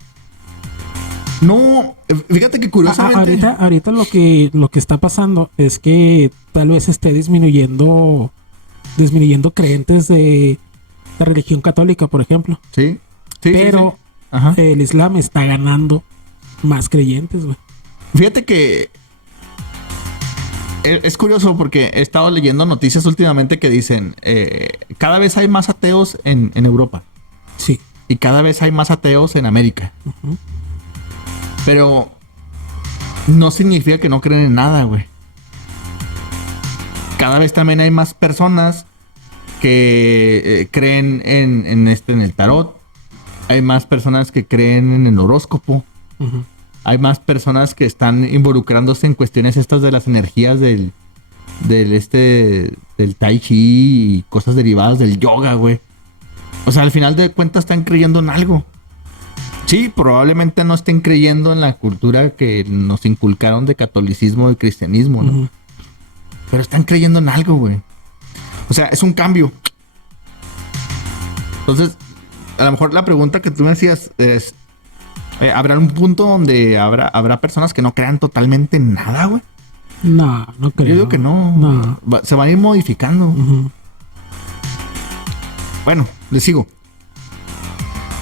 No, fíjate que curiosamente... Ahorita lo que está pasando es que tal vez esté disminuyendo creyentes de la religión católica, por ejemplo. Sí. Pero sí. El Islam está ganando más creyentes, güey. Fíjate que es curioso porque he estado leyendo noticias últimamente que dicen cada vez hay más ateos en Europa. Sí. Y cada vez hay más ateos en América. Uh-huh. Pero no significa que no creen en nada, güey. Cada vez también hay más personas que creen en el tarot. Hay más personas que creen en el horóscopo. Uh-huh. Hay más personas que están involucrándose en cuestiones estas de las energías del tai chi y cosas derivadas del yoga, güey. O sea, al final de cuentas están creyendo en algo. Sí, probablemente no estén creyendo en la cultura que nos inculcaron de catolicismo y cristianismo, ¿no? Uh-huh. Pero están creyendo en algo, güey. O sea, es un cambio. Entonces, a lo mejor la pregunta que tú me hacías es... ¿habrá un punto donde habrá personas que no crean totalmente en nada, güey? No creo. Yo digo que no. Se va a ir modificando. Uh-huh. Bueno, le sigo.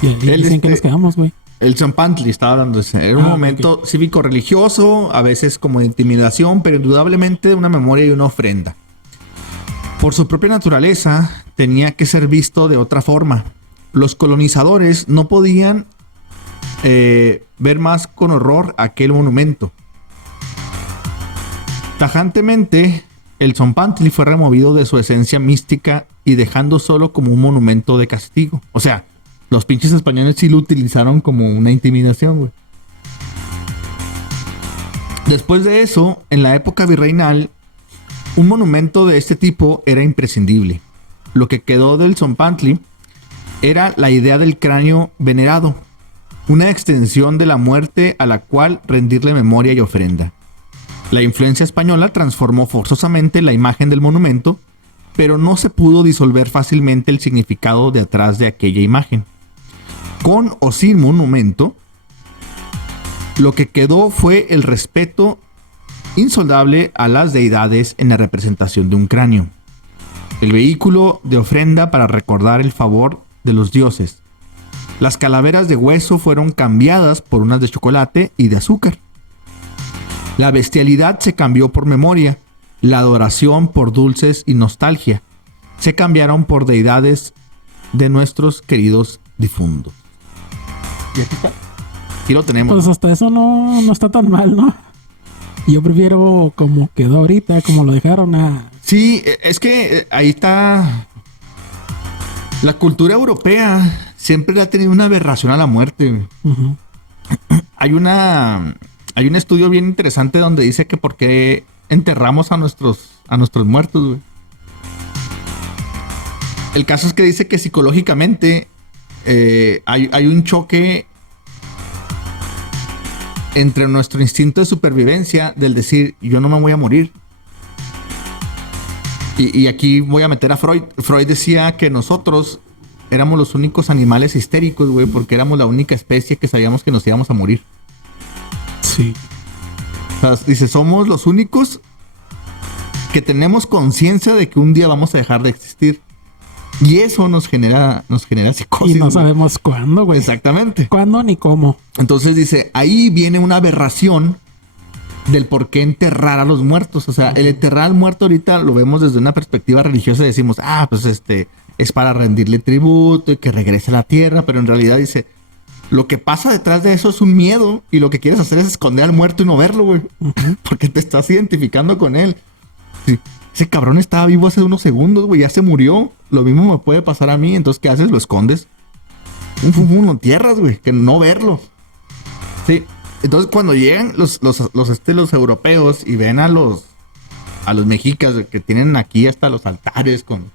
¿Y en qué nos quedamos, güey? El Tzompantli estaba hablando. Era un momento cívico-religioso, a veces como de intimidación, pero indudablemente una memoria y una ofrenda. Por su propia naturaleza, tenía que ser visto de otra forma. Los colonizadores no podían ver más con horror aquel monumento. Tajantemente, el Tzompantli fue removido de su esencia mística y dejando solo como un monumento de castigo. O sea, los pinches españoles sí lo utilizaron como una intimidación, güey. Después de eso, en la época virreinal, un monumento de este tipo era imprescindible. Lo que quedó del Tzompantli era la idea del cráneo venerado, una extensión de la muerte a la cual rendirle memoria y ofrenda. La influencia española transformó forzosamente la imagen del monumento, pero no se pudo disolver fácilmente el significado de atrás de aquella imagen. Con o sin monumento, lo que quedó fue el respeto insoldable a las deidades en la representación de un cráneo, el vehículo de ofrenda para recordar el favor de los dioses. Las calaveras de hueso fueron cambiadas por unas de chocolate y de azúcar. La bestialidad se cambió por memoria, la adoración por dulces y nostalgia. Se cambiaron por deidades de nuestros queridos difuntos. Y aquí está. Aquí lo tenemos. Pues hasta eso no está tan mal, ¿no? Yo prefiero como quedó ahorita, como lo dejaron a... Sí, es que ahí está... La cultura europea siempre le ha tenido una aberración a la muerte. Uh-huh. Hay un estudio bien interesante donde dice que por qué enterramos a nuestros muertos, güey. El caso es que dice que psicológicamente hay un choque entre nuestro instinto de supervivencia del decir, yo no me voy a morir. Y aquí voy a meter a Freud. Freud decía que nosotros éramos los únicos animales histéricos, güey, porque éramos la única especie que sabíamos que nos íbamos a morir. Sí. O sea, dice, somos los únicos que tenemos conciencia de que un día vamos a dejar de existir. Y eso nos genera psicosis. Y no sabemos cuándo, güey. Exactamente. ¿Cuándo ni cómo? Entonces dice, ahí viene una aberración del por qué enterrar a los muertos. O sea, el enterrar al muerto ahorita lo vemos desde una perspectiva religiosa y decimos, pues es para rendirle tributo y que regrese a la tierra, pero en realidad dice, lo que pasa detrás de eso es un miedo y lo que quieres hacer es esconder al muerto y no verlo, güey. Uh-huh. Porque te estás identificando con él. Sí. Ese cabrón estaba vivo hace unos segundos, güey. Ya se murió. Lo mismo me puede pasar a mí. Entonces, ¿qué haces? Lo escondes. Lo entierras, güey. Que no verlo. Sí. Entonces, cuando llegan los europeos y ven a los mexicas, güey, que tienen aquí hasta los altares con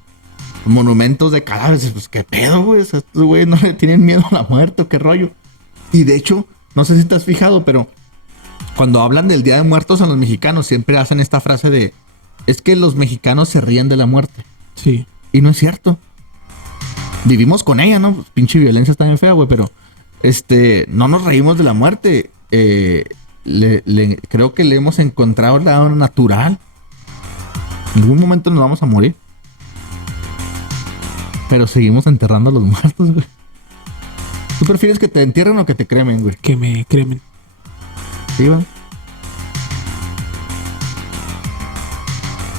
monumentos de cadáveres, pues, ¿qué pedo, güey? O sea, estos güeyes no le tienen miedo a la muerte, ¿o qué rollo? Y de hecho, no sé si te has fijado, pero cuando hablan del Día de Muertos a los mexicanos, siempre hacen esta frase de: es que los mexicanos se ríen de la muerte. Sí. Y no es cierto. Vivimos con ella, ¿no? Pues, pinche violencia está bien fea, güey, pero no nos reímos de la muerte. Creo que le hemos encontrado el lado natural. En algún momento nos vamos a morir. Pero seguimos enterrando a los muertos, güey. ¿Tú prefieres que te entierren o que te cremen, güey? Que me cremen. ¿Sí, va?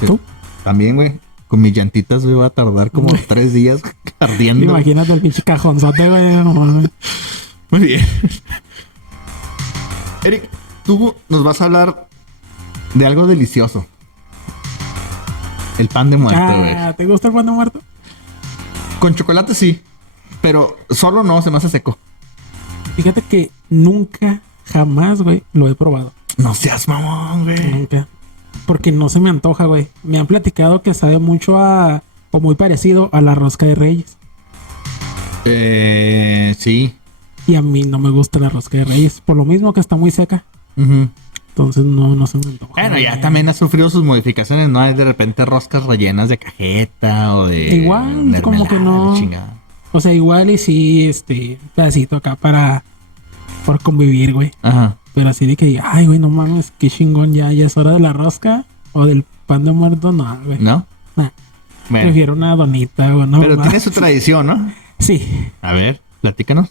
¿Tú? También, güey. Con mis llantitas, güey, va a tardar como 3 días ardiendo. Imagínate el pinche cajonzote, güey. No mames. Muy bien. Eric, tú nos vas a hablar de algo delicioso. El pan de muerto, güey. ¿Te gusta el pan de muerto? Con chocolate sí, pero solo no, se me hace seco. Fíjate que nunca, jamás, güey, lo he probado. No seas mamón, güey. Nunca. Porque no se me antoja, güey. Me han platicado que sabe mucho o muy parecido a la rosca de Reyes. Sí. Y a mí no me gusta la rosca de Reyes. Por lo mismo que está muy seca. Uh-huh. Entonces no se me antoja. Bueno, ya también ha sufrido sus modificaciones, ¿no? Hay de repente roscas rellenas de cajeta o de... Igual, como que no. Chingada. O sea, igual y sí, pedacito acá por convivir, güey. Ajá. Pero así de que, ay, güey, no mames, qué chingón, ya es hora de la rosca o del pan de muerto, no, güey. ¿No? Nah. Bueno. Prefiero una donita o no. Pero tiene su tradición, ¿no? Sí. A ver, platícanos.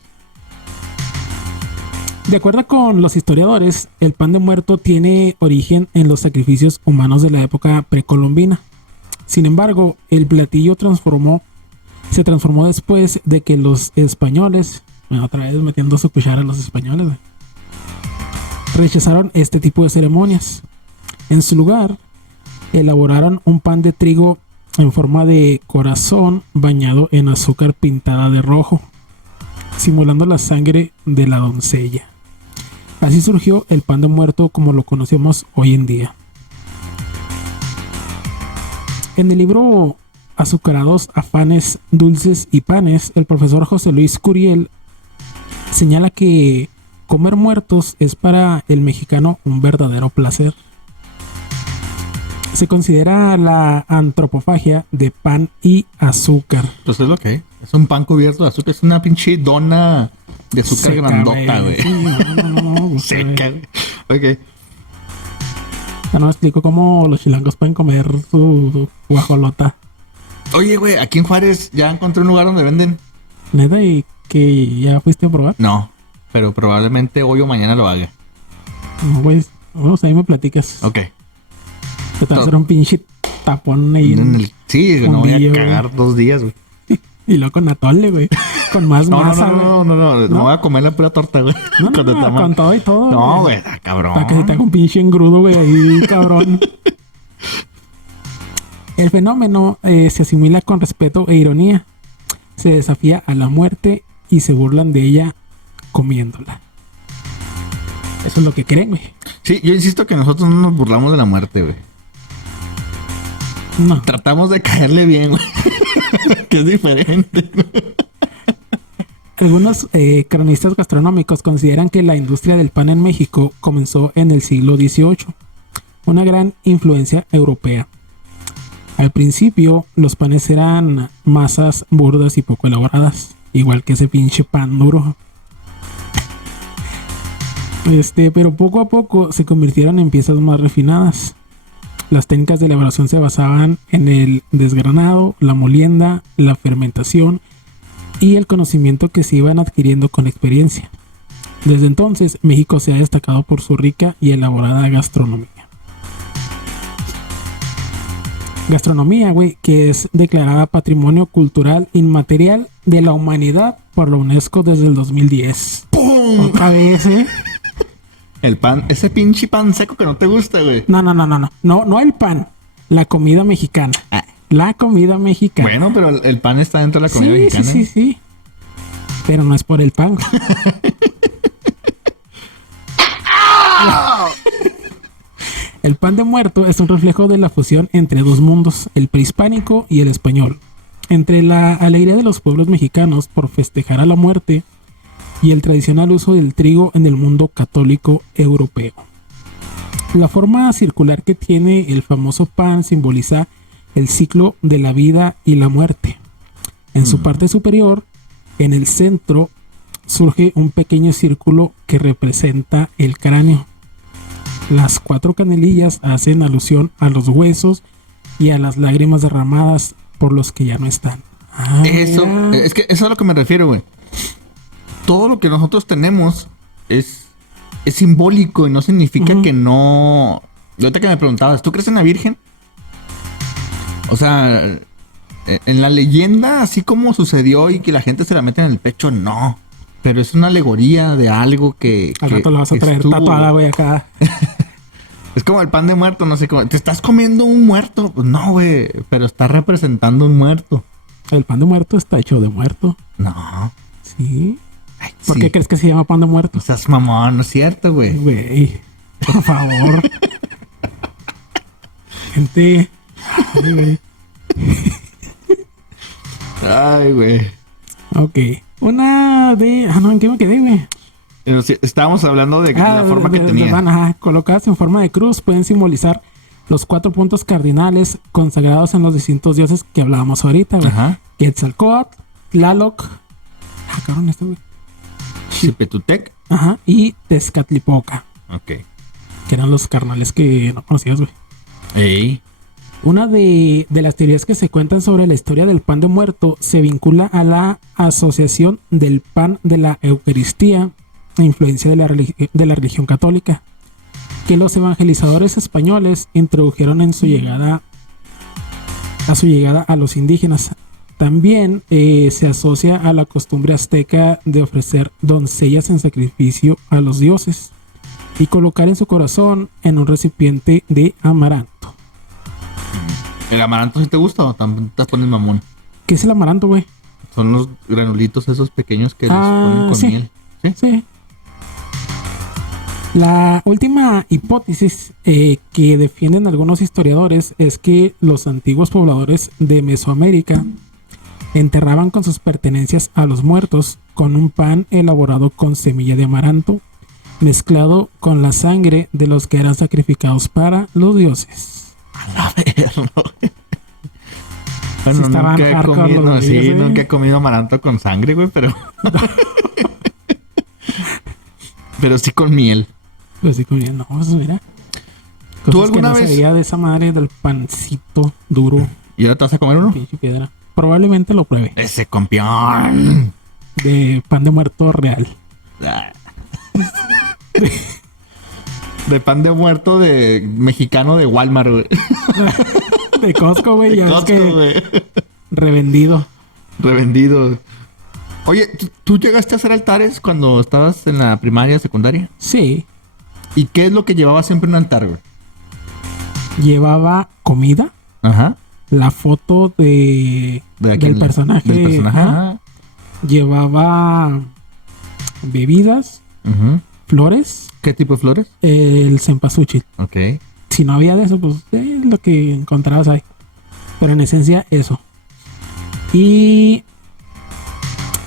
De acuerdo con los historiadores, el pan de muerto tiene origen en los sacrificios humanos de la época precolombina. Sin embargo, el platillo se transformó después de que los españoles, otra vez metiendo su cuchara a los españoles, güey, rechazaron este tipo de ceremonias. En su lugar, elaboraron un pan de trigo en forma de corazón bañado en azúcar pintada de rojo, simulando la sangre de la doncella. Así surgió el pan de muerto como lo conocemos hoy en día. En el libro Azucarados, Afanes, Dulces y Panes, el profesor José Luis Curiel señala que comer muertos es para el mexicano un verdadero placer. Se considera la antropofagia de pan y azúcar. Pues es lo que es. Es un pan cubierto de azúcar. Es una pinche dona de azúcar Seca, grandota, güey. Sí, no, Seca, güey. Ok. Ya no me explico cómo los chilangos pueden comer su guajolota. Oye, güey, aquí en Juárez ya encontré un lugar donde venden. Neta, y que ya fuiste a probar. No, pero probablemente hoy o mañana lo haga. No, pues, vamos, ahí me platicas. Ok. Te va a hacer un pinche tapón ahí. Sí, un no voy a día, cagar güey. 2 días, güey. Y luego con atole, güey. Con más masa, güey. No, me voy a comer la pura torta, güey. No, Con el tamal. con todo y todo. No, güey, cabrón. Para que se te haga un pinche engrudo, güey, ahí, cabrón. El fenómeno se asimila con respeto e ironía. Se desafía a la muerte y se burlan de ella comiéndola. Eso es lo que creen, güey. Sí, yo insisto que nosotros no nos burlamos de la muerte, güey. No. Tratamos de caerle bien, güey. Que es diferente. Algunos cronistas gastronómicos consideran que la industria del pan en México comenzó en el siglo XVIII, una gran influencia europea. Al principio, los panes eran masas burdas y poco elaboradas, igual que ese pinche pan duro. Pero poco a poco se convirtieron en piezas más refinadas. Las técnicas de elaboración se basaban en el desgranado, la molienda, la fermentación y el conocimiento que se iban adquiriendo con experiencia. Desde entonces, México se ha destacado por su rica y elaborada gastronomía. Gastronomía, güey, que es declarada Patrimonio Cultural Inmaterial de la Humanidad por la UNESCO desde el 2010. ¡Pum! Otra vez, ¿eh? El pan, ese pinche pan seco que no te gusta, güey. No el pan. La comida mexicana. Ah. La comida mexicana. Bueno, pero el pan está dentro de la comida mexicana. Sí. Pero no es por el pan. El pan de muerto es un reflejo de la fusión entre dos mundos, el prehispánico y el español. Entre la alegría de los pueblos mexicanos por festejar a la muerte y el tradicional uso del trigo en el mundo católico europeo. La forma circular que tiene el famoso pan simboliza el ciclo de la vida y la muerte. En su parte superior, en el centro, surge un pequeño círculo que representa el cráneo. Las 4 canelillas hacen alusión a los huesos y a las lágrimas derramadas por los que ya no están. Eso, es que eso es a lo que me refiero, güey. Todo lo que nosotros tenemos es simbólico y no significa que no... Ahorita que me preguntabas, ¿tú crees en la Virgen? O sea, en la leyenda, así como sucedió y que la gente se la mete en el pecho, no. Pero es una alegoría de algo que... Al rato la vas a traer tatuada, güey, acá. Es como el pan de muerto, no sé cómo. ¿Te estás comiendo un muerto? Pues no, güey. Pero está representando un muerto. El pan de muerto está hecho de muerto. No. Sí. Ay, ¿Por sí. qué crees que se llama pan de muerto? O sea, es mamón, no es cierto, güey. Güey, por favor. Gente. Ay, güey. Ay, güey. Ok. Una de... no, ¿en qué me quedé, güey? Pero sí, estábamos hablando de la forma que tenía. Colocadas en forma de cruz pueden simbolizar los 4 puntos cardinales consagrados en los distintos dioses que hablábamos ahorita, güey. Ajá. Quetzalcóatl, Tlaloc, cabrón, esto, güey. Xipetutec. Ajá, y Tezcatlipoca, Ok. que eran los carnales que no conocías, güey. Ey. Una de las teorías que se cuentan sobre la historia del pan de muerto se vincula a la asociación del pan de la Eucaristía e influencia de la religión católica, que los evangelizadores españoles introdujeron en su llegada a los indígenas. También se asocia a la costumbre azteca de ofrecer doncellas en sacrificio a los dioses y colocar en su corazón en un recipiente de amaranto. ¿El amaranto sí te gusta o también te pones mamón? ¿Qué es el amaranto, güey? Son los granulitos esos pequeños que les ponen con sí. miel. ¿Sí? Sí. La última hipótesis que defienden algunos historiadores es que los antiguos pobladores de Mesoamérica enterraban con sus pertenencias a los muertos con un pan elaborado con semilla de amaranto mezclado con la sangre de los que eran sacrificados para los dioses. A la verga. Bueno, Sí estaban nunca he hardcore comido, los sí, güeyes, nunca he comido amaranto con sangre, güey, pero... pero sí con miel. Pues sí, no, pues mira. ¿Tú Cosas alguna que no vez- sabía de esa madre del pancito duro, ¿Y ahora te vas a comer uno? pinche piedra. Probablemente lo pruebe. Ese campeón. De pan de muerto real. De pan de muerto de mexicano de Walmart, güey. De Costco, güey. Ya ves Costco, que güey. revendido. Revendido. Oye, ¿tú llegaste a hacer altares cuando estabas en la primaria, secundaria? Sí. ¿Y qué es lo que llevaba siempre un altar, güey? Llevaba comida, Ajá. la foto ¿De quién? del personaje. Del personaje. Ajá. Ajá. Llevaba bebidas, flores, ¿Qué tipo de flores? el cempasúchil. Ok. Si no había de eso, pues lo que encontrabas ahí. Pero en esencia, eso. Y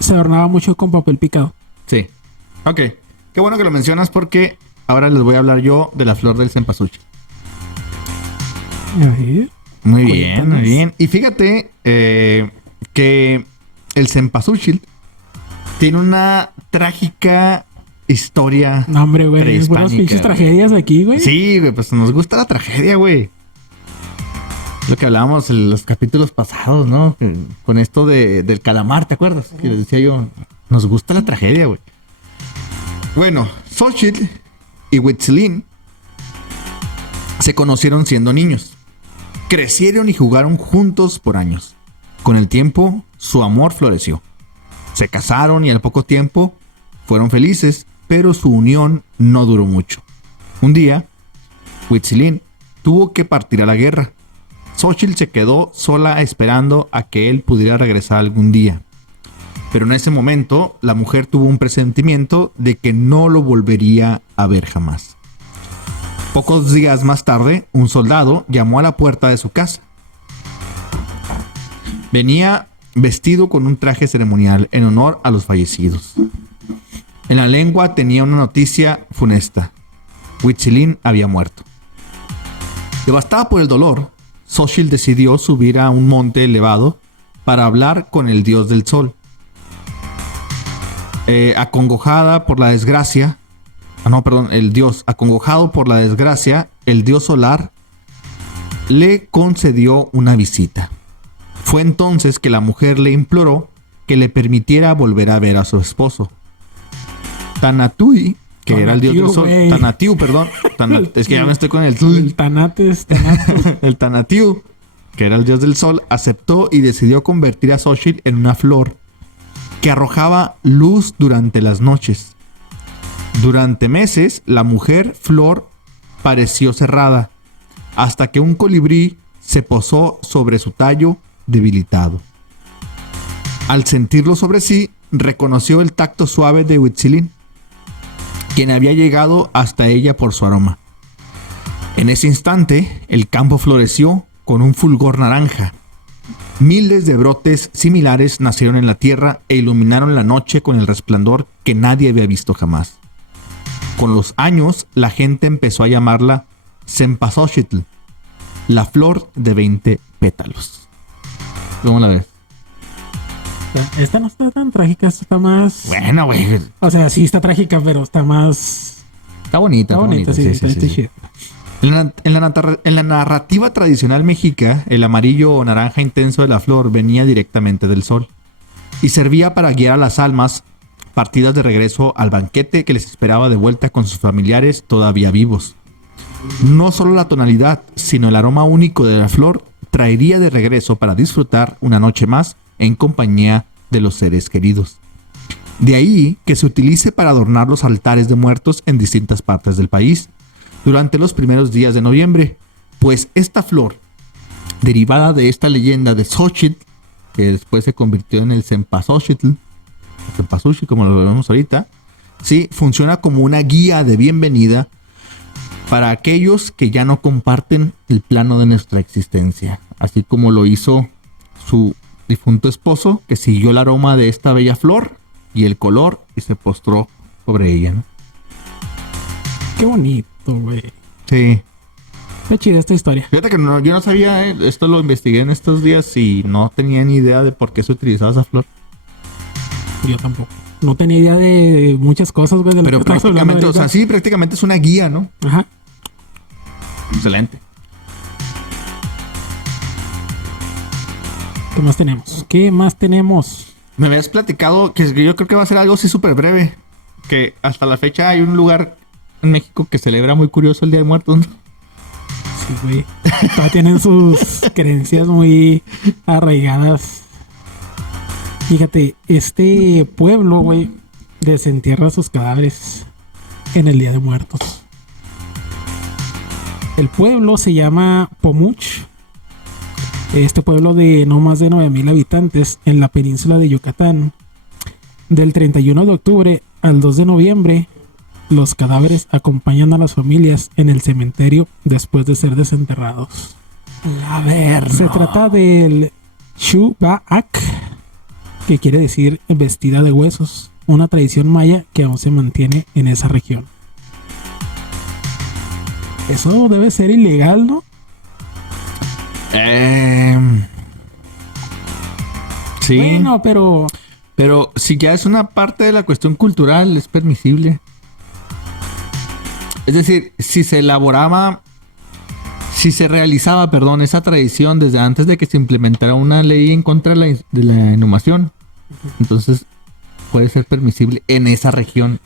se adornaba mucho con papel picado. Sí. Ok. Qué bueno que lo mencionas porque ahora les voy a hablar yo de la flor del cempasúchil. A ver. Muy bien, Cuéntanos. muy bien. Y fíjate que el cempasúchil tiene una trágica historia. No, hombre, güey. Buenas Prehispánica, pinches güey. tragedias aquí, güey. Sí, güey, pues nos gusta la tragedia, güey. Lo que hablábamos en los capítulos pasados, ¿no? Con esto del calamar, ¿te acuerdas? Que les decía yo, nos gusta la tragedia, güey. Bueno, Xochitl y Huitzilín se conocieron siendo niños. Crecieron y jugaron juntos por años. Con el tiempo, su amor floreció. Se casaron y al poco tiempo fueron felices, pero su unión no duró mucho. Un día, Huitzilín tuvo que partir a la guerra Xochitl se quedó sola esperando a que él pudiera regresar algún día. Pero en ese momento, la mujer tuvo un presentimiento de que no lo volvería a ver jamás. Pocos días más tarde, un soldado llamó a la puerta de su casa. Venía vestido con un traje ceremonial en honor a los fallecidos. En la lengua tenía una noticia funesta. Huitzilin había muerto. Devastada por el dolor, Xochitl decidió subir a un monte elevado para hablar con el dios del sol. Acongojado por la desgracia, el dios solar le concedió una visita. Fue entonces que la mujer le imploró que le permitiera volver a ver a su esposo. Tanatui, que era el dios del sol. Güey. Tanatiu, perdón. Es que ya me estoy con el... El Tanates. El Tanatiu, que era el dios del sol, aceptó y decidió convertir a Xochitl en una flor que arrojaba luz durante las noches. Durante meses, la mujer flor pareció cerrada, hasta que un colibrí se posó sobre su tallo debilitado. Al sentirlo sobre sí, reconoció el tacto suave de Huitzilin, quien había llegado hasta ella por su aroma. En ese instante, el campo floreció con un fulgor naranja. Miles de brotes similares nacieron en la tierra e iluminaron la noche con el resplandor que nadie había visto jamás. Con los años, la gente empezó a llamarla Cempasúchitl, la flor de 20 pétalos. ¿Cómo la ves? Esta no está tan trágica, esta está más... Bueno, güey. O sea, sí está trágica, pero está más... Está bonita, Está bonita, sí. sí. Chida. En la narrativa tradicional mexica, el amarillo o naranja intenso de la flor venía directamente del sol y servía para guiar a las almas partidas de regreso al banquete que les esperaba de vuelta con sus familiares todavía vivos. No solo la tonalidad, sino el aroma único de la flor traería de regreso para disfrutar una noche más en compañía de los seres queridos. De ahí que se utilice para adornar los altares de muertos en distintas partes del país durante los primeros días de noviembre, pues esta flor, derivada de esta leyenda de Xochitl, que después se convirtió en el Cempasúchitl, como lo vemos ahorita, sí, funciona como una guía de bienvenida para aquellos que ya no comparten el plano de nuestra existencia, así como lo hizo su difunto esposo, que siguió el aroma de esta bella flor y el color y se postró sobre ella, ¿no? Qué bonito, güey. Sí. Qué chida esta historia. Fíjate que yo no sabía, esto lo investigué en estos días y no tenía ni idea de por qué se utilizaba esa flor. Yo tampoco. No tenía idea de muchas cosas, güey. Pero prácticamente, o sea, sí, prácticamente es una guía, ¿no? Ajá. Excelente. ¿Qué más tenemos? Me habías platicado que yo creo que va a ser algo así súper breve. Que hasta la fecha hay un lugar en México que celebra muy curioso el Día de Muertos, ¿no? Sí, güey. Todavía tienen sus creencias muy arraigadas. Fíjate, este pueblo, güey, desentierra sus cadáveres en el Día de Muertos. El pueblo se llama Pomuch. Este pueblo de no más de 9,000 habitantes en la península de Yucatán. Del 31 de octubre al 2 de noviembre, los cadáveres acompañan a las familias en el cementerio después de ser desenterrados. A ver, Se trata del Chubaak, que quiere decir vestida de huesos, una tradición maya que aún se mantiene en esa región. Eso debe ser ilegal, ¿no? Sí. Bueno, pero si ya es una parte de la cuestión cultural, es permisible. Es decir, si se realizaba, esa tradición desde antes de que se implementara una ley en contra de la inhumación, entonces puede ser permisible en esa región.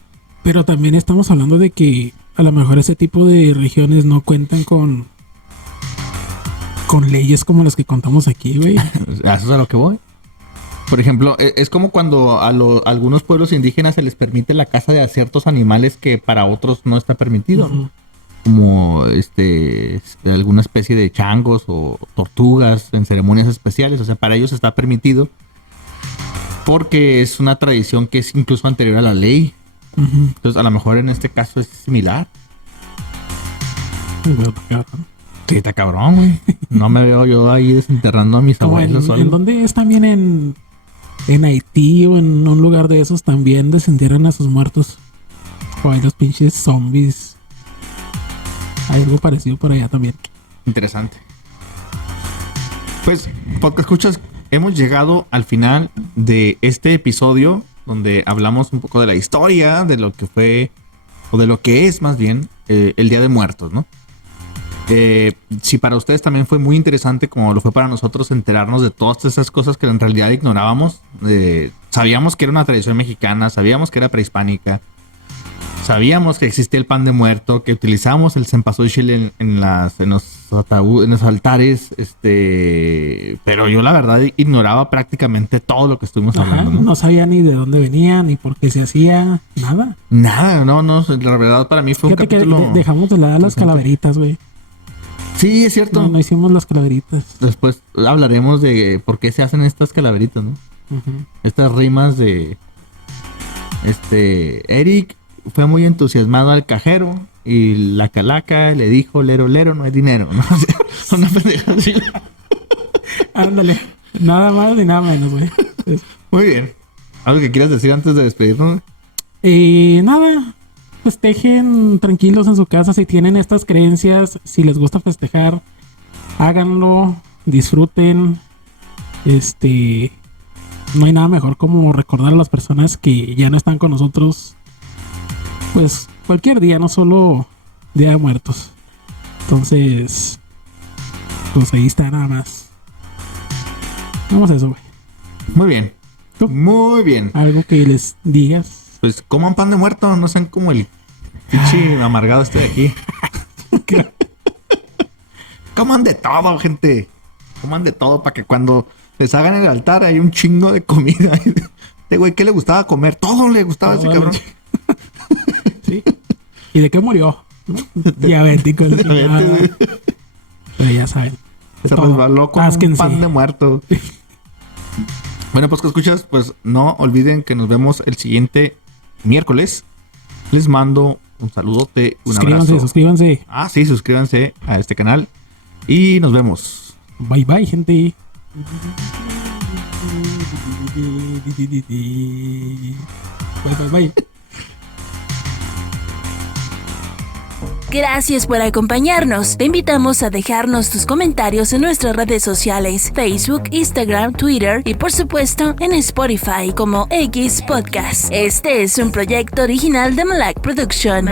Pero también estamos hablando de que a lo mejor ese tipo de regiones no cuentan con leyes como las que contamos aquí, güey. A eso es a lo que voy. Por ejemplo, es como cuando a algunos pueblos indígenas se les permite la caza de ciertos animales que para otros no está permitido. Uh-huh. como alguna especie de changos o tortugas en ceremonias especiales. O sea, para ellos está permitido porque es una tradición que es incluso anterior a la ley. Entonces, a lo mejor en este caso es similar. Sí, está cabrón, güey. No me veo yo ahí desenterrando a mis abuelos. ¿En dónde es también en Haití o en un lugar de esos también desentierran a sus muertos? O hay los pinches zombies. Hay algo parecido por allá también. Interesante. Pues, podcast escuchas, hemos llegado al final de este episodio donde hablamos un poco de la historia, de lo que fue, o de lo que es más bien, el Día de Muertos, ¿no? Si para ustedes también fue muy interesante, como lo fue para nosotros, enterarnos de todas esas cosas que en realidad ignorábamos. Sabíamos que era una tradición mexicana, sabíamos que era prehispánica, sabíamos que existía el pan de muerto, que utilizábamos el cempasúchil en los altares, pero yo la verdad ignoraba prácticamente todo lo que estuvimos hablando. No sabía ni de dónde venía, ni por qué se hacía, nada. Nada, no, la verdad para mí fue Fíjate un capítulo... que dejamos de lado las calaveritas, güey. Sí, es cierto. No hicimos las calaveritas. Después hablaremos de por qué se hacen estas calaveritas, ¿no? Estas rimas de... Eric fue muy entusiasmado al cajero y la calaca le dijo, lero, lero, no hay dinero, ¿no? Una pendeja así. Ándale. Nada más ni nada menos, güey. Muy bien. ¿Algo que quieras decir antes de despedirnos? Y nada. Festejen tranquilos en su casa si tienen estas creencias. Si les gusta festejar, háganlo. Disfruten. No hay nada mejor como recordar a las personas que ya no están con nosotros. Pues cualquier día, no solo Día de Muertos. Entonces, pues ahí está nada más. Vamos a eso, güey. Muy bien. ¿Tú? Muy bien. Algo que les digas. Pues coman pan de muerto, no sean como el pinche amargado de aquí. Coman de todo, gente. Coman de todo para que cuando les hagan el altar hay un chingo de comida. Güey, ¿qué le gustaba comer? Todo le gustaba a ese cabrón. Sí. ¿Y de qué murió? ¿No? Diabético. Pero ya saben. Se resbaló con un pan de muerto. Bueno, pues que escuchas, pues no olviden que nos vemos el siguiente miércoles. Les mando un saludote, un abrazo. Suscríbanse. Ah, sí, suscríbanse a este canal. Y nos vemos. Bye, bye, gente. Bye, bye, bye. Gracias por acompañarnos. Te invitamos a dejarnos tus comentarios en nuestras redes sociales, Facebook, Instagram, Twitter y por supuesto en Spotify como X Podcast. Este es un proyecto original de Malak Production.